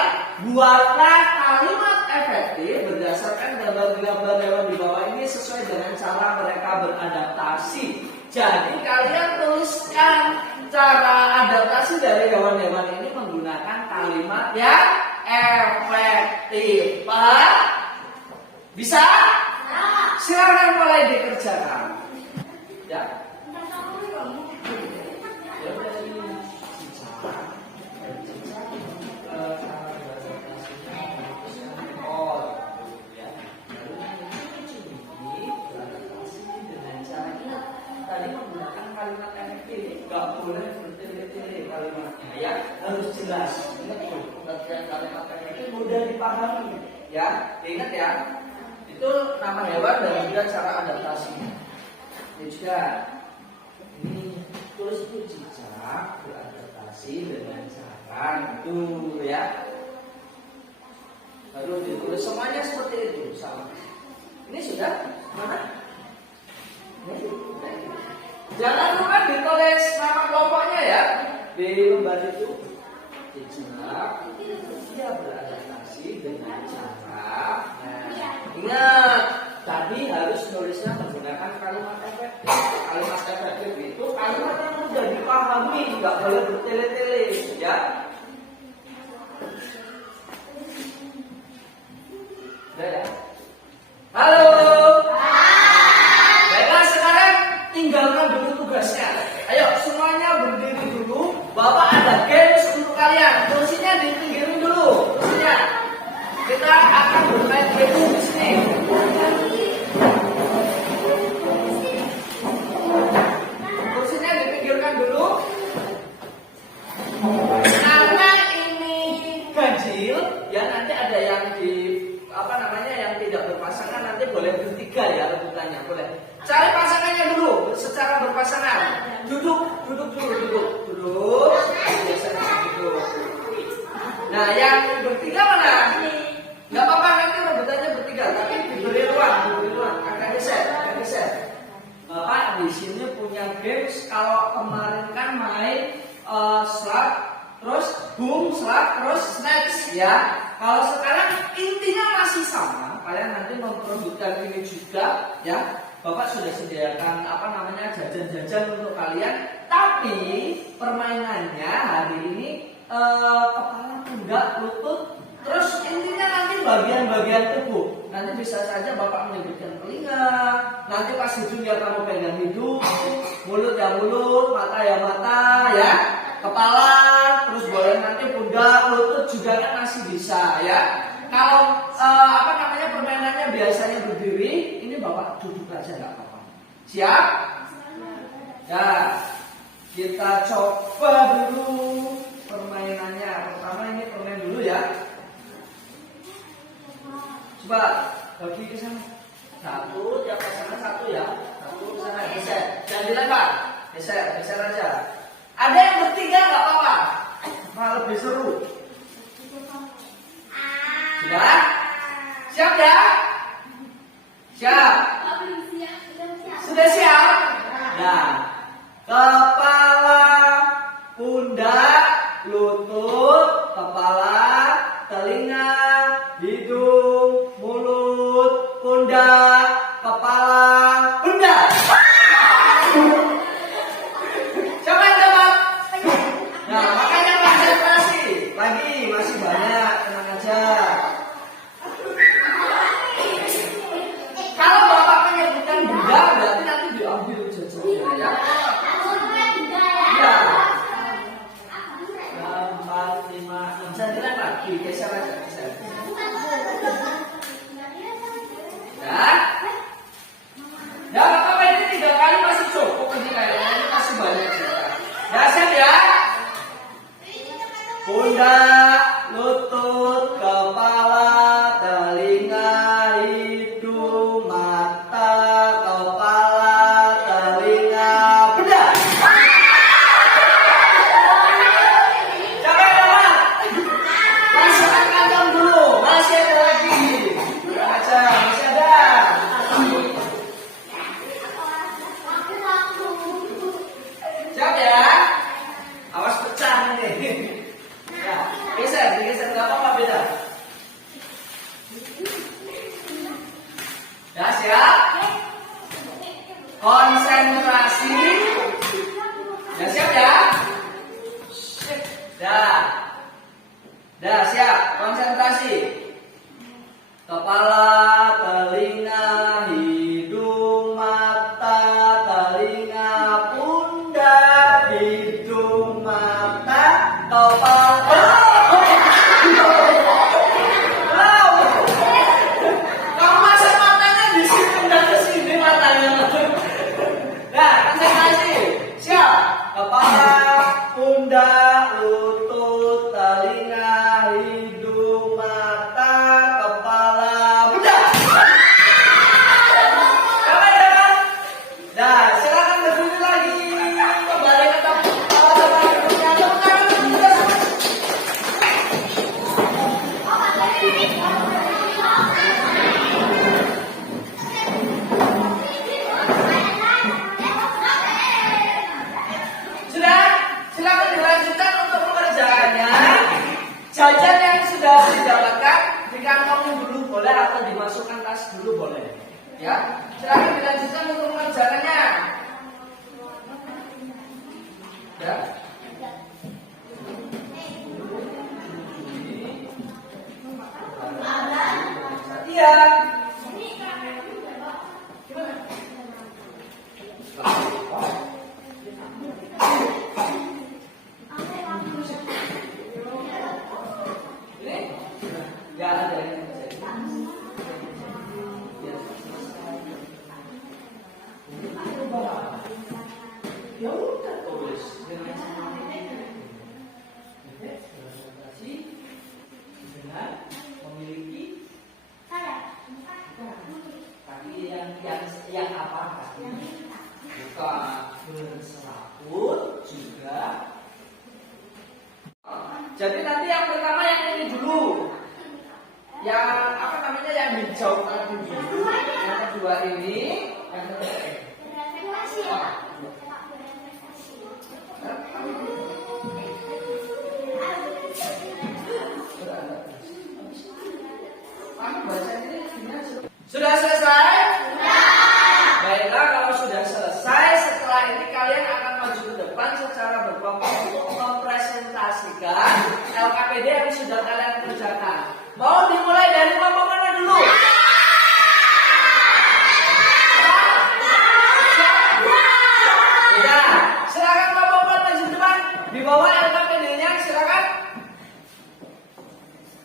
buatlah kalimat efektif berdasarkan gambar-gambar hewan di bawah ini sesuai dengan cara mereka beradaptasi. Jadi kalian tuliskan cara adaptasi dari hewan-hewan ini menggunakan kalimat yang efektif. Paham? Bisa? Silakan mulai dikerjakan. Ya. Tadi menggunakan kalimat efektif, nggak boleh bertele-tele kalimatnya, ya harus jelas. Ingat tuh, pengertian kalimat efektif mudah dipahami, ya. Ingat ya, itu nama hewan dan juga cara adaptasinya. Ini juga, ini tulis itu cicak beradaptasi dengan cara itu, ya. Lalu ditulis semuanya seperti itu, sama. Ini sudah mana? Jangan lupa ditulis nama kelompoknya ya di lembar itu. Cicak dia beradaptasi dengan cara. Nah, ingat tadi harus nulisnya menggunakan kalimat efektif. Kalimat efektif itu kalimat yang mudah dipahami, nggak boleh bertele-tele, ya. Udah ya? Halo. Baiklah, sekarang tinggalkan dulu tugasnya. Ayo semuanya berdiri dulu. Bapak ada games untuk kalian. Kursinya ditinggirin dulu. Kursinya. Kita akan bermain game di sini. Kursinya dipinggirkan dulu. Karena ini ganjil, ya nanti ada yang di yang tidak berpasangan nanti boleh bertiga ya rebutannya, boleh. Cari pasangannya dulu secara berpasangan. Duduk duduk. Biasanya duduk. Nah, yang bertiga mana? Nggak apa-apa nanti rebutannya bertiga, tapi kemarin kan main slap, terus boom, slap, terus snatch ya. Kalau sekarang intinya masih sama, kalian nanti memperebutkan ini juga ya. Bapak sudah sediakan jajan-jajan untuk kalian, tapi permainannya hari ini kepala, pundak, lutut, terus intinya nanti bagian-bagian tubuh. Nanti bisa saja Bapak menyebutkan telinga, nanti pas hidung ya kamu pegang hidung, mulut ya mulut, mata ya mata ya, kepala, terus boleh nanti pundak, lutut juga kan masih bisa ya. Kalau permainannya biasanya berdiri, ini Bapak duduk aja nggak apa-apa. Siap? Ya, kita coba dulu permainannya. Pertama ini permain dulu ya. Coba bagi ke sana. Satu, tiap ke sana satu ya. Satu ke sana, geser. Jangan dilempar. Geser aja. Ada yang bertiga nggak apa-apa. Malah lebih seru. Sudah? Siap ya? Siap? Sudah siap? Nah, kepala, pundak, lutut, kepala, telinga, hidung, mulut, pundak, kepala, pundak. Siapa yang jawab? Nah, makanya konsentrasi. Lagi masih banyak, tenang aja. Kalau Bapak menyebutkan bunda, berarti nanti diambil jajannya ya. Iya. 4, 5, 6. Jangan lagi, geser aja, geser. Ya. Ya, Bapak ini 3 kali masih cukup ini kayaknya, ini masih banyak juga. Ya, siap ya. Pundak, lutut, kepala, telinga, hidung, mata, kepala, telinga, pundak. Siapa yang dapat? Masukkan kantong dulu, masih ada lagi. Tenang aja, masih ada. Siap ya? Awas pecah ini. Ya, digeser nggak apa-apa, beda. Ya, siap? Konsentrasi. Ya, siap ya? Dah, siap. Konsentrasi. Kepala, telinga, hidung, mata, telinga, pundak, hidung, mata, kepala. Kamu masa matanya di sini, pindah ke sini matanya. Nah, konsentrasi. Siap. Kepala, pundak, lutut, telinga, hidung, mata, kepala, pundak. Siapa ya? Nah, silakan berdiri lagi. Kembali ke tempat hidupnya. Tepuk tangan dulu. Sudah? Silakan dilanjutkan untuk pengerjaannya. Jajan yang sudah didapatkan dikantongin dulu boleh atau dimasukkan tas dulu boleh. Ya, silakan dilanjutkan untuk pengerjaannya. Ya. Iya. Ini? Ya ada yang ya udah tulis dengan presentasi dengan memiliki kaki yang apa kaki buka berselaput juga. Jadi nanti yang pertama yang ini dulu, yang yang hijau tadi dulu, yang kedua ini, yang ketiga. Bapak untuk mempresentasikan LKPD yang sudah kalian kerjakan. Mau dimulai dari kelompok mana dulu? Ya, silakan kelompok 4 maju depan. Di bawah LKPD-nya silakan.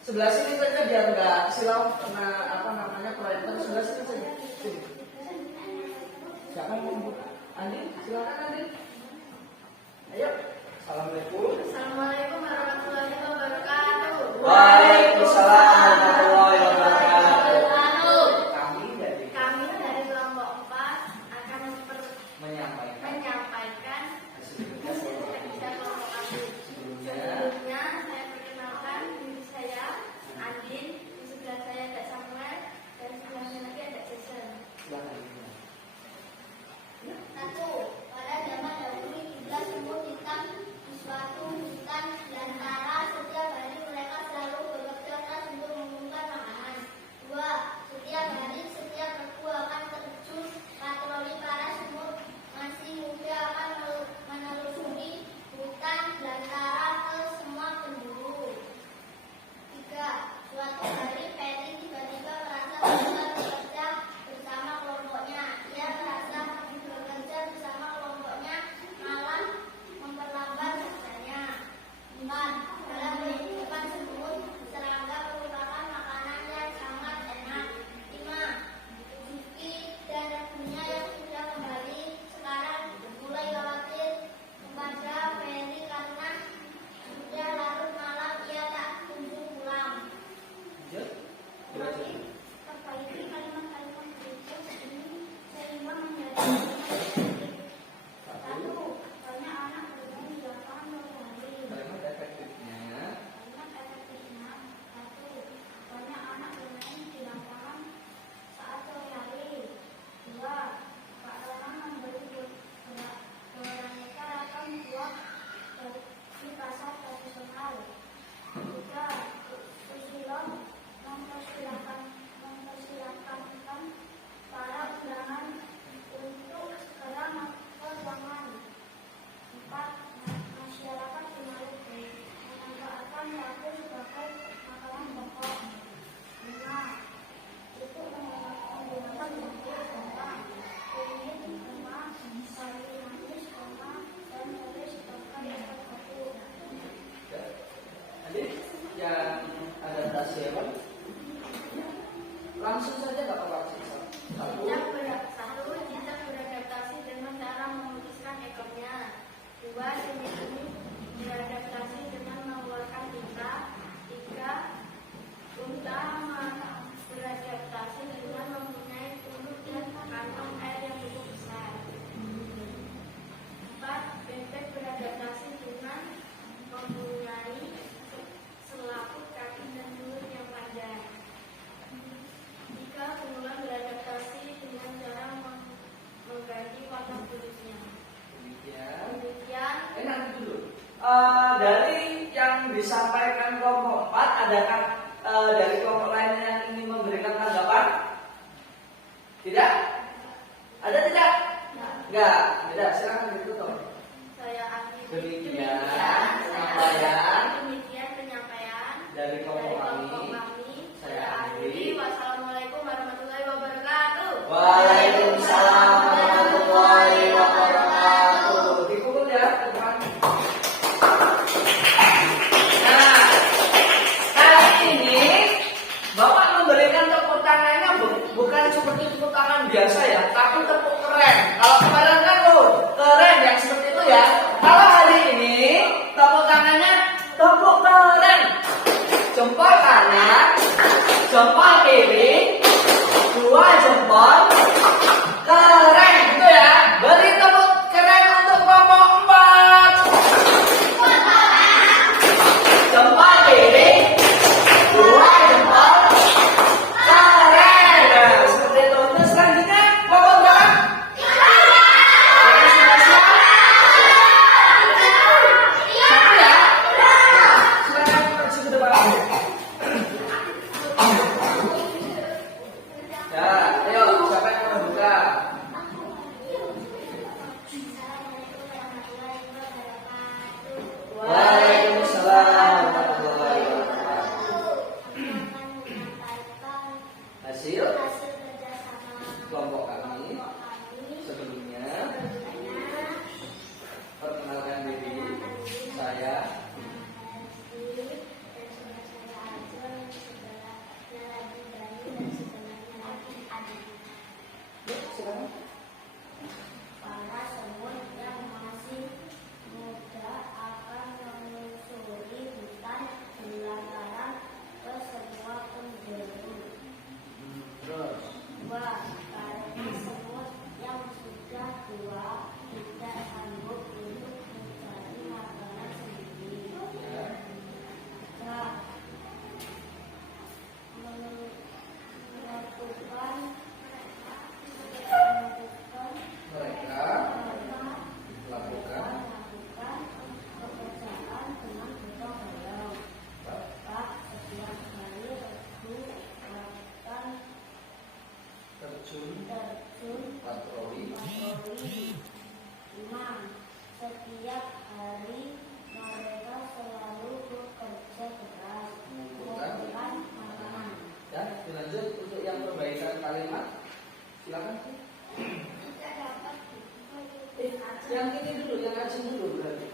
Sebelah sini saja biar nggak silau karena apa namanya proyektor. Sebelah sini saja. Sini. Siapa yang mau buka? Andi, silakan Andi. Ayo. Assalamualaikum. Assalamualaikum warahmatullahi wabarakatuh. Waalaikumsalam warahmatullahi wabarakatuh. Kami dari kelompok 4 akan menyampaikan hasil kerja kelompok kami. Sebelumnya saya perkenalkan diri saya Andin, di sebelah saya ada Samuel, dan di sebelahnya lagi ada Jason. Satu, pada zaman dahulu hiduplah semut hitam di suatu hutan belantara. Setiap hari mereka selalu bekerja keras untuk mengumpulkan makanan. Dua, setiap hari setiap regu akan terjun patroli. Para semut masih muda akan menelusuri hutan belantara ke semua penjuru. Tiga, suatu hari Peri tiba-tiba merasa bosan bekerja bersama kelompoknya. Ia merasa bekerja bersama kelompoknya malah memperlambat kerjanya. 4. Dalam kehidupan semut, serangga merupakan makanan yang sangat enak. 5. Zuki dan regunya yang sudah kembali sekarang mulai khawatir kepada Peri karena sudah larut malam ia tak kunjung pulang. Perbaiki kalimat-kalimat berikut ini sehingga menjadi satu, banyak anak bermain di lapangan matahari. kalimat efektifnya. Kalimat efektifnya, satu, banyak anak bermain di lapangan saat sore hari. Dua, Pak Roman membeli beraneka ragam buah di pasar tradisional. Tiga, Susilo mempersilahkan para undangan untuk segera ke ruangan. 4. Masyarakat di Maluku memanfaatkan tahu sebagai makanan pokok. 5. Itu menggunakan bumbu kentang, kunyit, lemak, sayur manis, tomat, dan sore sebagai satu. Nanti yang adaptasi apa? Langsung saja Bapak Wajib. Satu. Cicak beradaptasi dengan cara memutuskan ekornya. 2. Seni beradaptasi dengan mengeluarkan tinta. 3. Unta beradaptasi dengan mempunyai mulut dan kantong air yang cukup besar. 4. Bebek beradaptasi dengan mempunyai selaput kaki dan mulut yang panjang. 3. Bunglon beradaptasi dengan cara mengganti warna kulitnya. Demikian. Nanti dulu. Dari yang disampaikan kelompok 4, adakah dari kelompok lainnya yang ingin memberikan tanggapan? Tidak? Ada tidak? Enggak. Tidak. Silakan ditutup. Saya akhiri. Demikian penyampaian Demikian penyampaian dari kelompok kami. Saya akhiri. Wassalamualaikum warahmatullahi wabarakatuh. Waalaikumsalam warahmatullahi wabarakatuh. Dipukul ya ke depan. Nah, kali ini Bapak memberikan tepuk tangannya bukan seperti tepuk tangan biasa ya, tapi tepuk keren. Kalau kemarin kan keren yang seperti itu ya. Kalau hari ini kalimat. Silakan. Kita dapat Yang ini dulu, yang ajeng dulu berarti.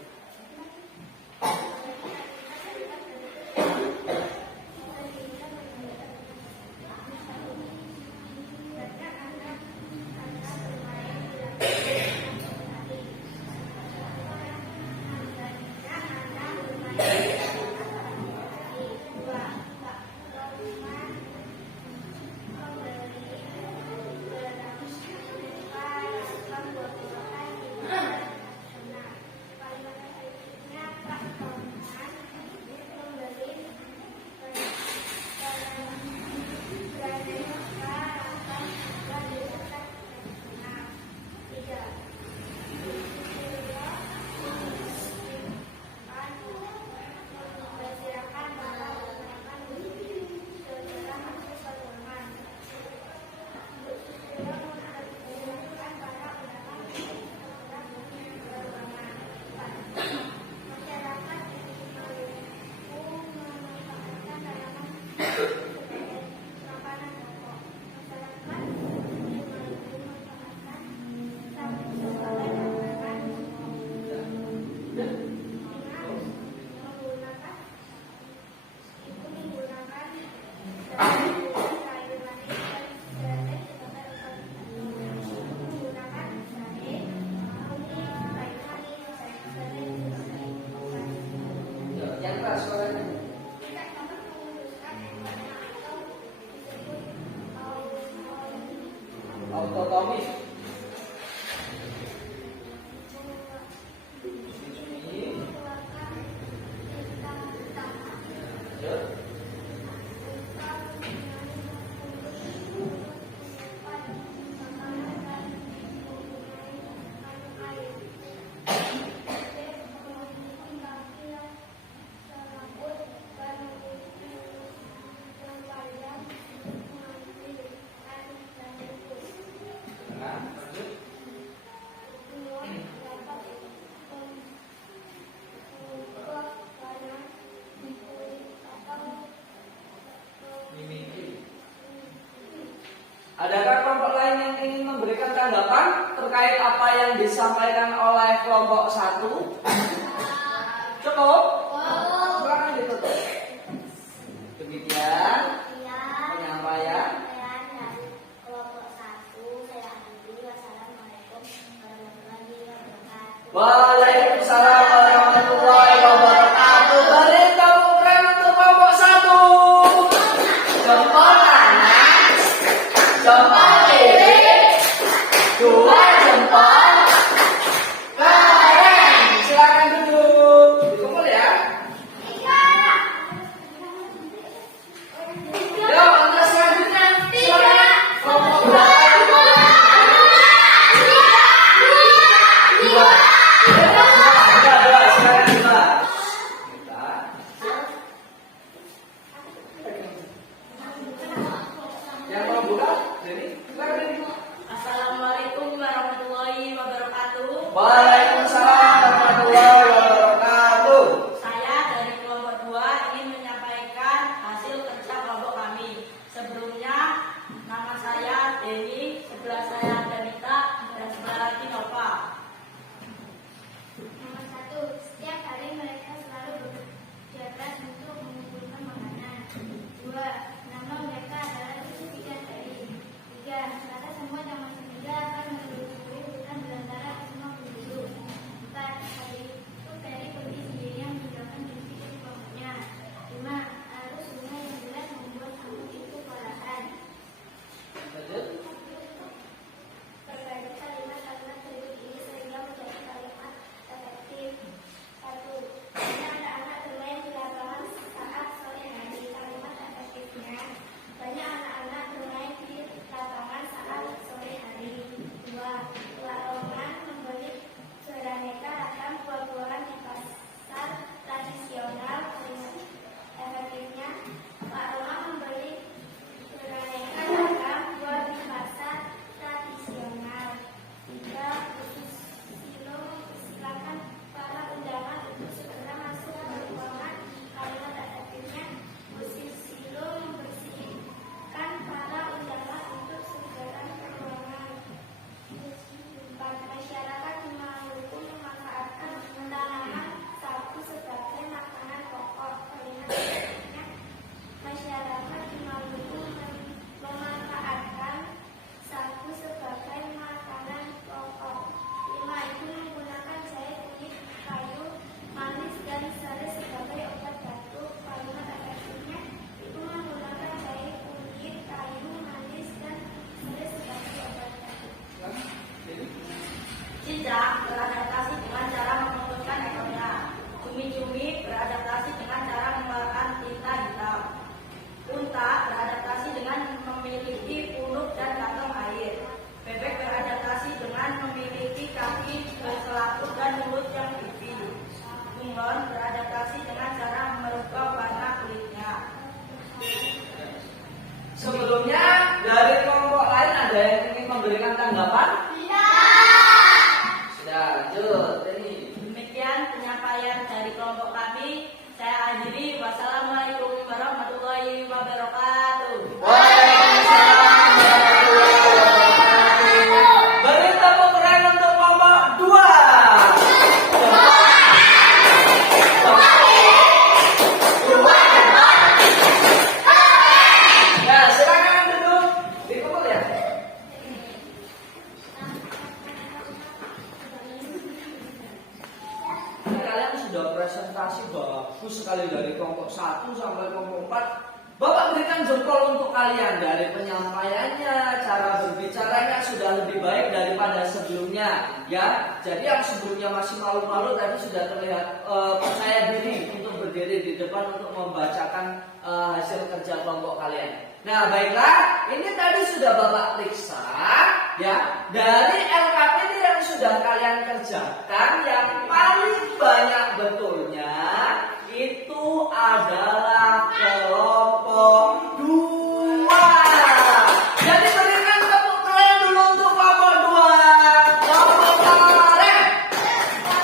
Yang keras suaranya. Autotomi. Adakah kelompok lain yang ingin memberikan tanggapan terkait apa yang disampaikan oleh kelompok 1? Cukup? Silakan ditutup. Demikian penyampaian. dari kelompok 1. Saya akhiri. Wassalamualaikum warahmatullahi wabarakatuh. Waalaikumsalam warahmatullahi wabarakatuh. Beri tepuk tangan untuk kelompok 1. Jempol kanan, jempol kiri, 2 jempol keren. Silakan kalian dari kelompok kami. Saya akhiri. Wassalamualaikum warahmatullahi wabarakatuh. Waalaikumsalam warahmatullahi wabarakatuh. Beri tepuk tangan untuk kelompok 2. Ya, silakan duduk. Dikumpul ya. Kalian sudah presentasi bagus sekali dari kelompok 1 sampai kelompok 4. Bapak berikan jempol untuk kalian dari penyampaiannya, cara berbicaranya sudah lebih baik daripada sebelumnya, ya. Jadi yang sebelumnya masih malu-malu tadi sudah terlihat percaya diri untuk berdiri di depan untuk membacakan hasil kerja kelompok kalian. Nah, baiklah, ini tadi sudah Bapak periksa, ya. Dari LKPD yang sudah kalian kerjakan, yang paling banyak betulnya itu adalah kelompok 2. Jadi berikan tepuk tangan dulu untuk kelompok 2. Kelompok kalian.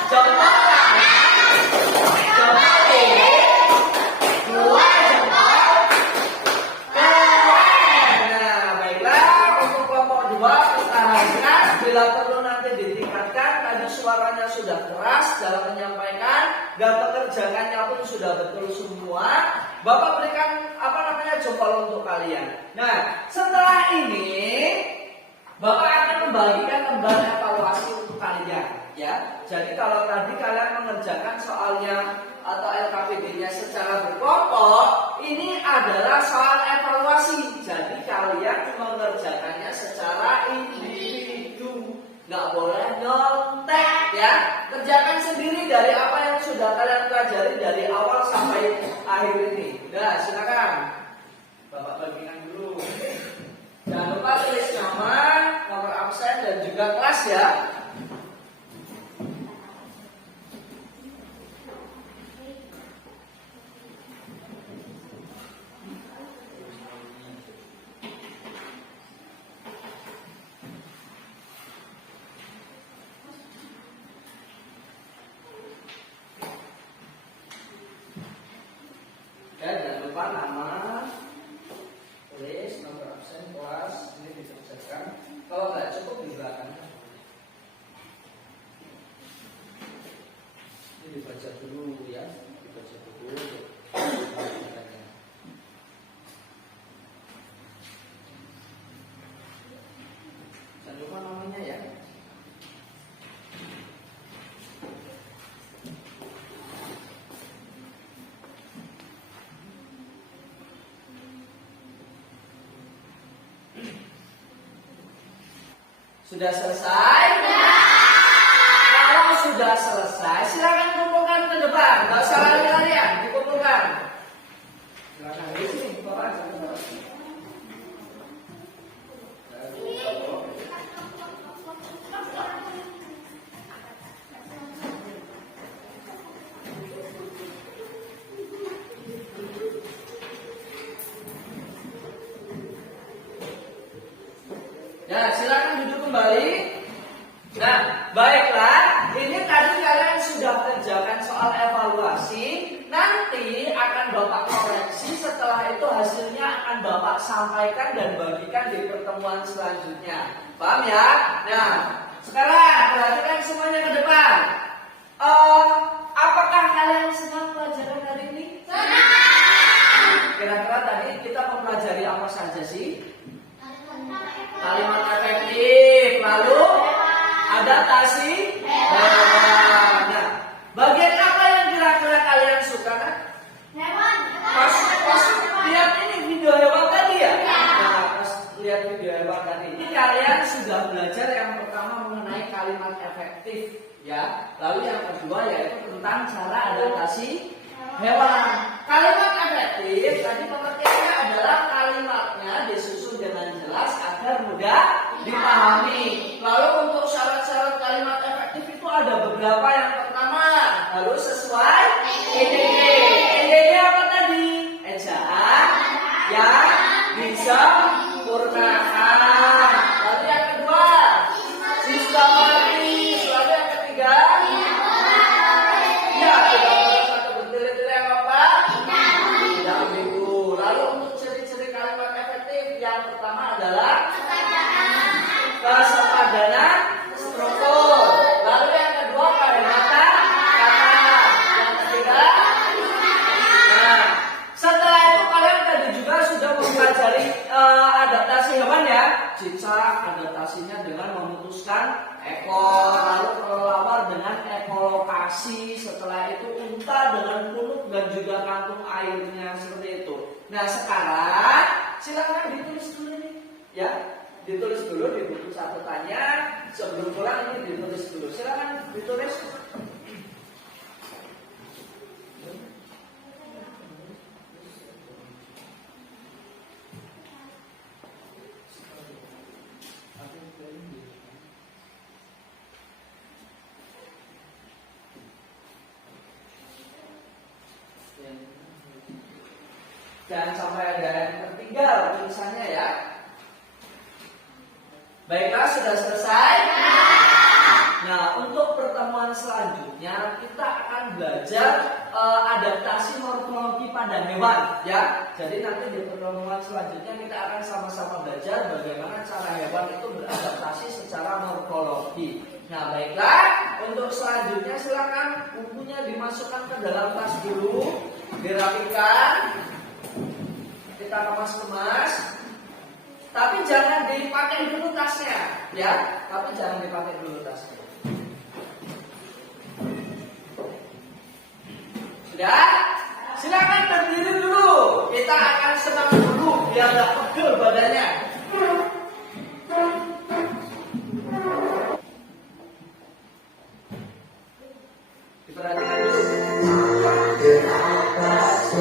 Jempol kanan, jempol kiri, 2 jempol keren. Nah, baiklah, untuk kelompok 2 kita harapkan bila perlu nanti ditingkatkan. Tadi suaranya sudah keras dalam menyampaikan dan pekerjaannya pun sudah betul semua. Bapak berikan jempol untuk kalian. Nah, setelah ini Bapak akan membagikan lembar evaluasi untuk kalian, ya. Jadi kalau tadi kalian mengerjakan soalnya atau LKPD-nya secara berkelompok, ini adalah soal evaluasi. Jadi kalian mengerjakannya secara individu. Nggak boleh nyontek, ya. Kerjakan sendiri dari apa yang sudah kalian pelajari dari awal sampai akhir ini. Nah, silakan Bapak bagikan dulu. Jangan lupa tulis nama, nomor absen dan juga kelas, ya. Jangan lupa nama, tulis nomor absen, kelas, ini dikerjakan. Kalau nggak cukup di belakangnya. Ini dibaca dulu, ya, dibaca dulu. Jangan lupa namanya, ya. Sudah selesai? Kalau sudah selesai, silakan kumpulkan ke depan. Nggak usah lari-larian, dikumpulkan. Silakan di sini, Bapak. Ya, silakan duduk kembali. Nah, baiklah. Ini tadi kalian sudah kerjakan soal evaluasi. Nanti akan Bapak koreksi. Setelah itu hasilnya akan Bapak sampaikan dan bagikan di pertemuan selanjutnya. Paham ya? Nah, sekarang perhatikan semuanya ke depan. Apakah kalian senang pelajaran hari ini? Senang. Kira-kira tadi kita mempelajari apa saja sih? Kalimat efektif, lalu adaptasi hewan. Nah, bagian apa yang kira-kira kalian suka kan? Hewan. Pas lihat ini video hewan tadi ya? Nah, pas lihat video hewan tadi ini kalian sudah belajar yang pertama mengenai kalimat efektif, ya. Lalu yang kedua yaitu tentang cara adaptasi hewan. Kalimat efektif tadi pengertiannya adalah kalimatnya disusun dengan jelas agar mudah dipahami. Lalu untuk syarat-syarat kalimat efektif itu ada beberapa. Yang pertama harus sesuai EDG. EDG apa tadi? Ejaan yang disempurnakan. Lalu yang kedua sistematis. Lalu yang ketiga ya yaitu unta dengan punuk dan juga kantung airnya seperti itu. Nah sekarang silakan ditulis dulu nih, ya, ditulis dulu di buku catatannya. Sebelum pulang ini ditulis dulu. Silakan ditulis. Jangan sampai ada yang tertinggal tulisannya ya. Baiklah, sudah selesai? Nah, untuk pertemuan selanjutnya kita akan belajar adaptasi morfologi pada hewan ya. Jadi nanti di pertemuan selanjutnya kita akan sama-sama belajar bagaimana cara hewan itu beradaptasi secara morfologi. Nah, baiklah, untuk selanjutnya silakan bukunya dimasukkan ke dalam tas dulu, dirapikan. Kita kemas-kemas, tapi jangan dipakai dulu tasnya, ya. Tapi jangan dipakai dulu tasnya. Sudah? Silakan berdiri dulu. Kita akan senam dulu biar nggak pegel badannya. Diperhatikan dulu. Atas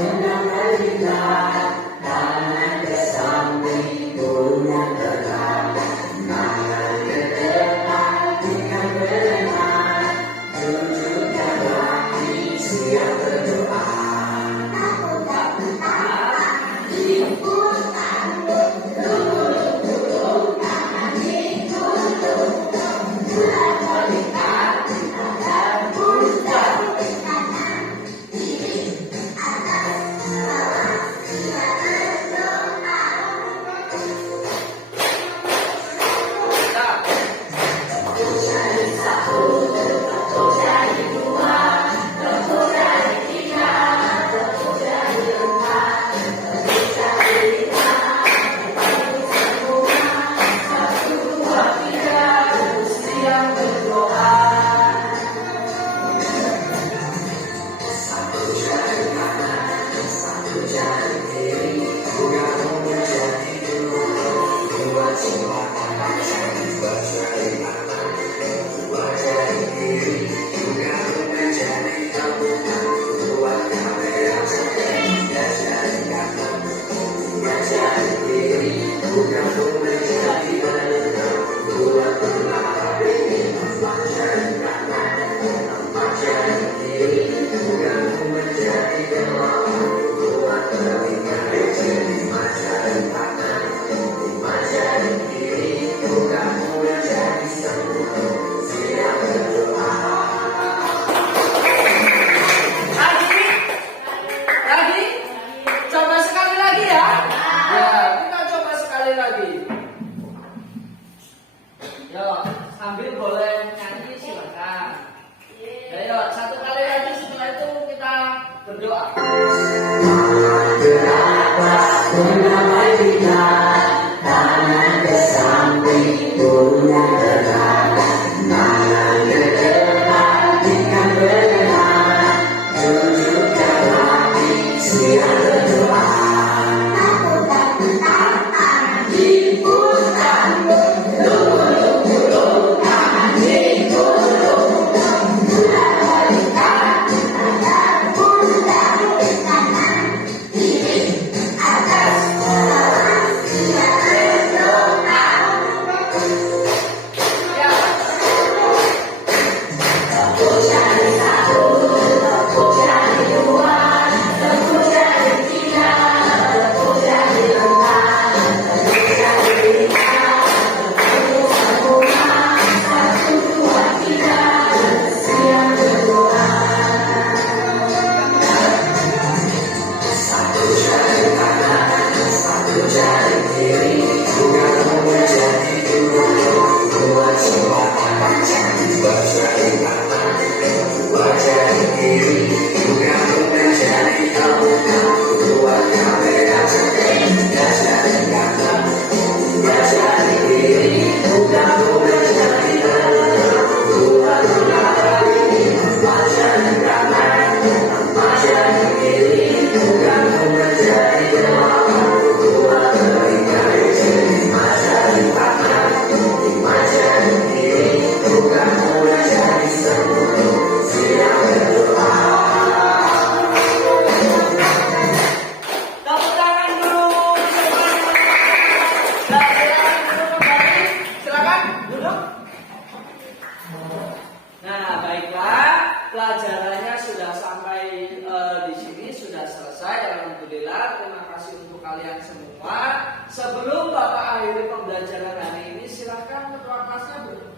sebelum Bapak akhiri pembelajaran hari ini, silahkan ketua kelasnya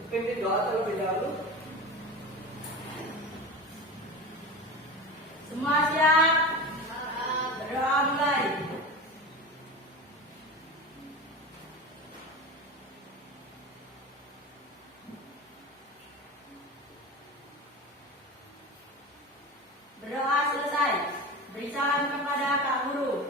berpimpin doa terlebih dahulu. Semua siap? Berdoa mulai. Berdoa selesai. Beri salam kepada Kak Guru.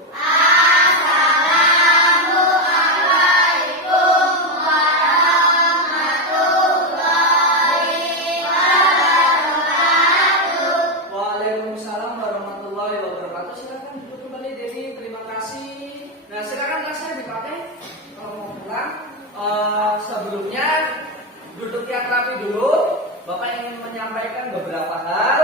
Waalaikumsalam warahmatullahi wabarakatuh. Silakan duduk kembali, Dewi. Terima kasih. Nah, silakan kelasnya dipakai kalau mau pulang. Sebelumnya duduk yang rapi dulu. Bapak ingin menyampaikan beberapa hal.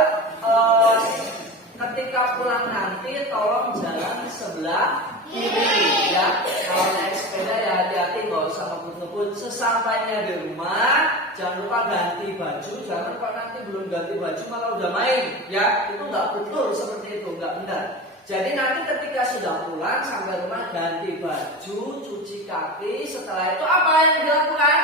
Ketika pulang nanti, tolong jalan sebelah kiri, ya. Kalau naik sepeda ya hati-hati, nggak usah ngebut-ngebut. Sesampainya di rumah, jangan lupa ganti baju. Jangan kok nanti belum ganti baju malah udah main, ya. Itu nggak betul seperti itu, nggak benar. Jadi nanti ketika sudah pulang sampai rumah, ganti baju, cuci kaki. Setelah itu apa yang dilakukan?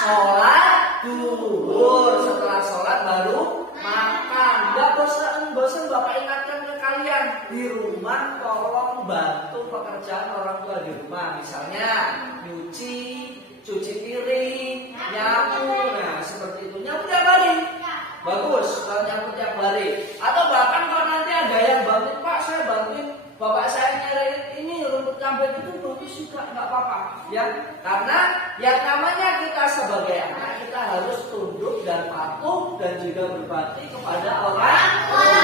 Sholat duhur. Setelah sholat baru makan. Nggak bosan Bapak ingatkan ke kalian, di rumah tolong bantu pekerjaan orang tua di rumah. Misalnya nyuci, cuci piring, nyapu. Nah seperti itu, nyapu tiap hari. Bagus kalau nyapu tiap hari. Atau bahkan kalau nanti ada yang bantuin, Pak saya bantuin bapak saya nyari ini rumput cabai itu, bagus juga, nggak apa-apa, ya. Karena yang namanya kita sebagai anak, kita harus tunduk dan patuh dan juga berbakti kepada orang tua.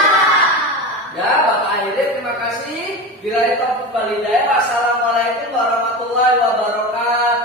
Ya, Bapak akhirnya terima kasih. Bila itu kembali, wassalamualaikum warahmatullahi wabarakatuh.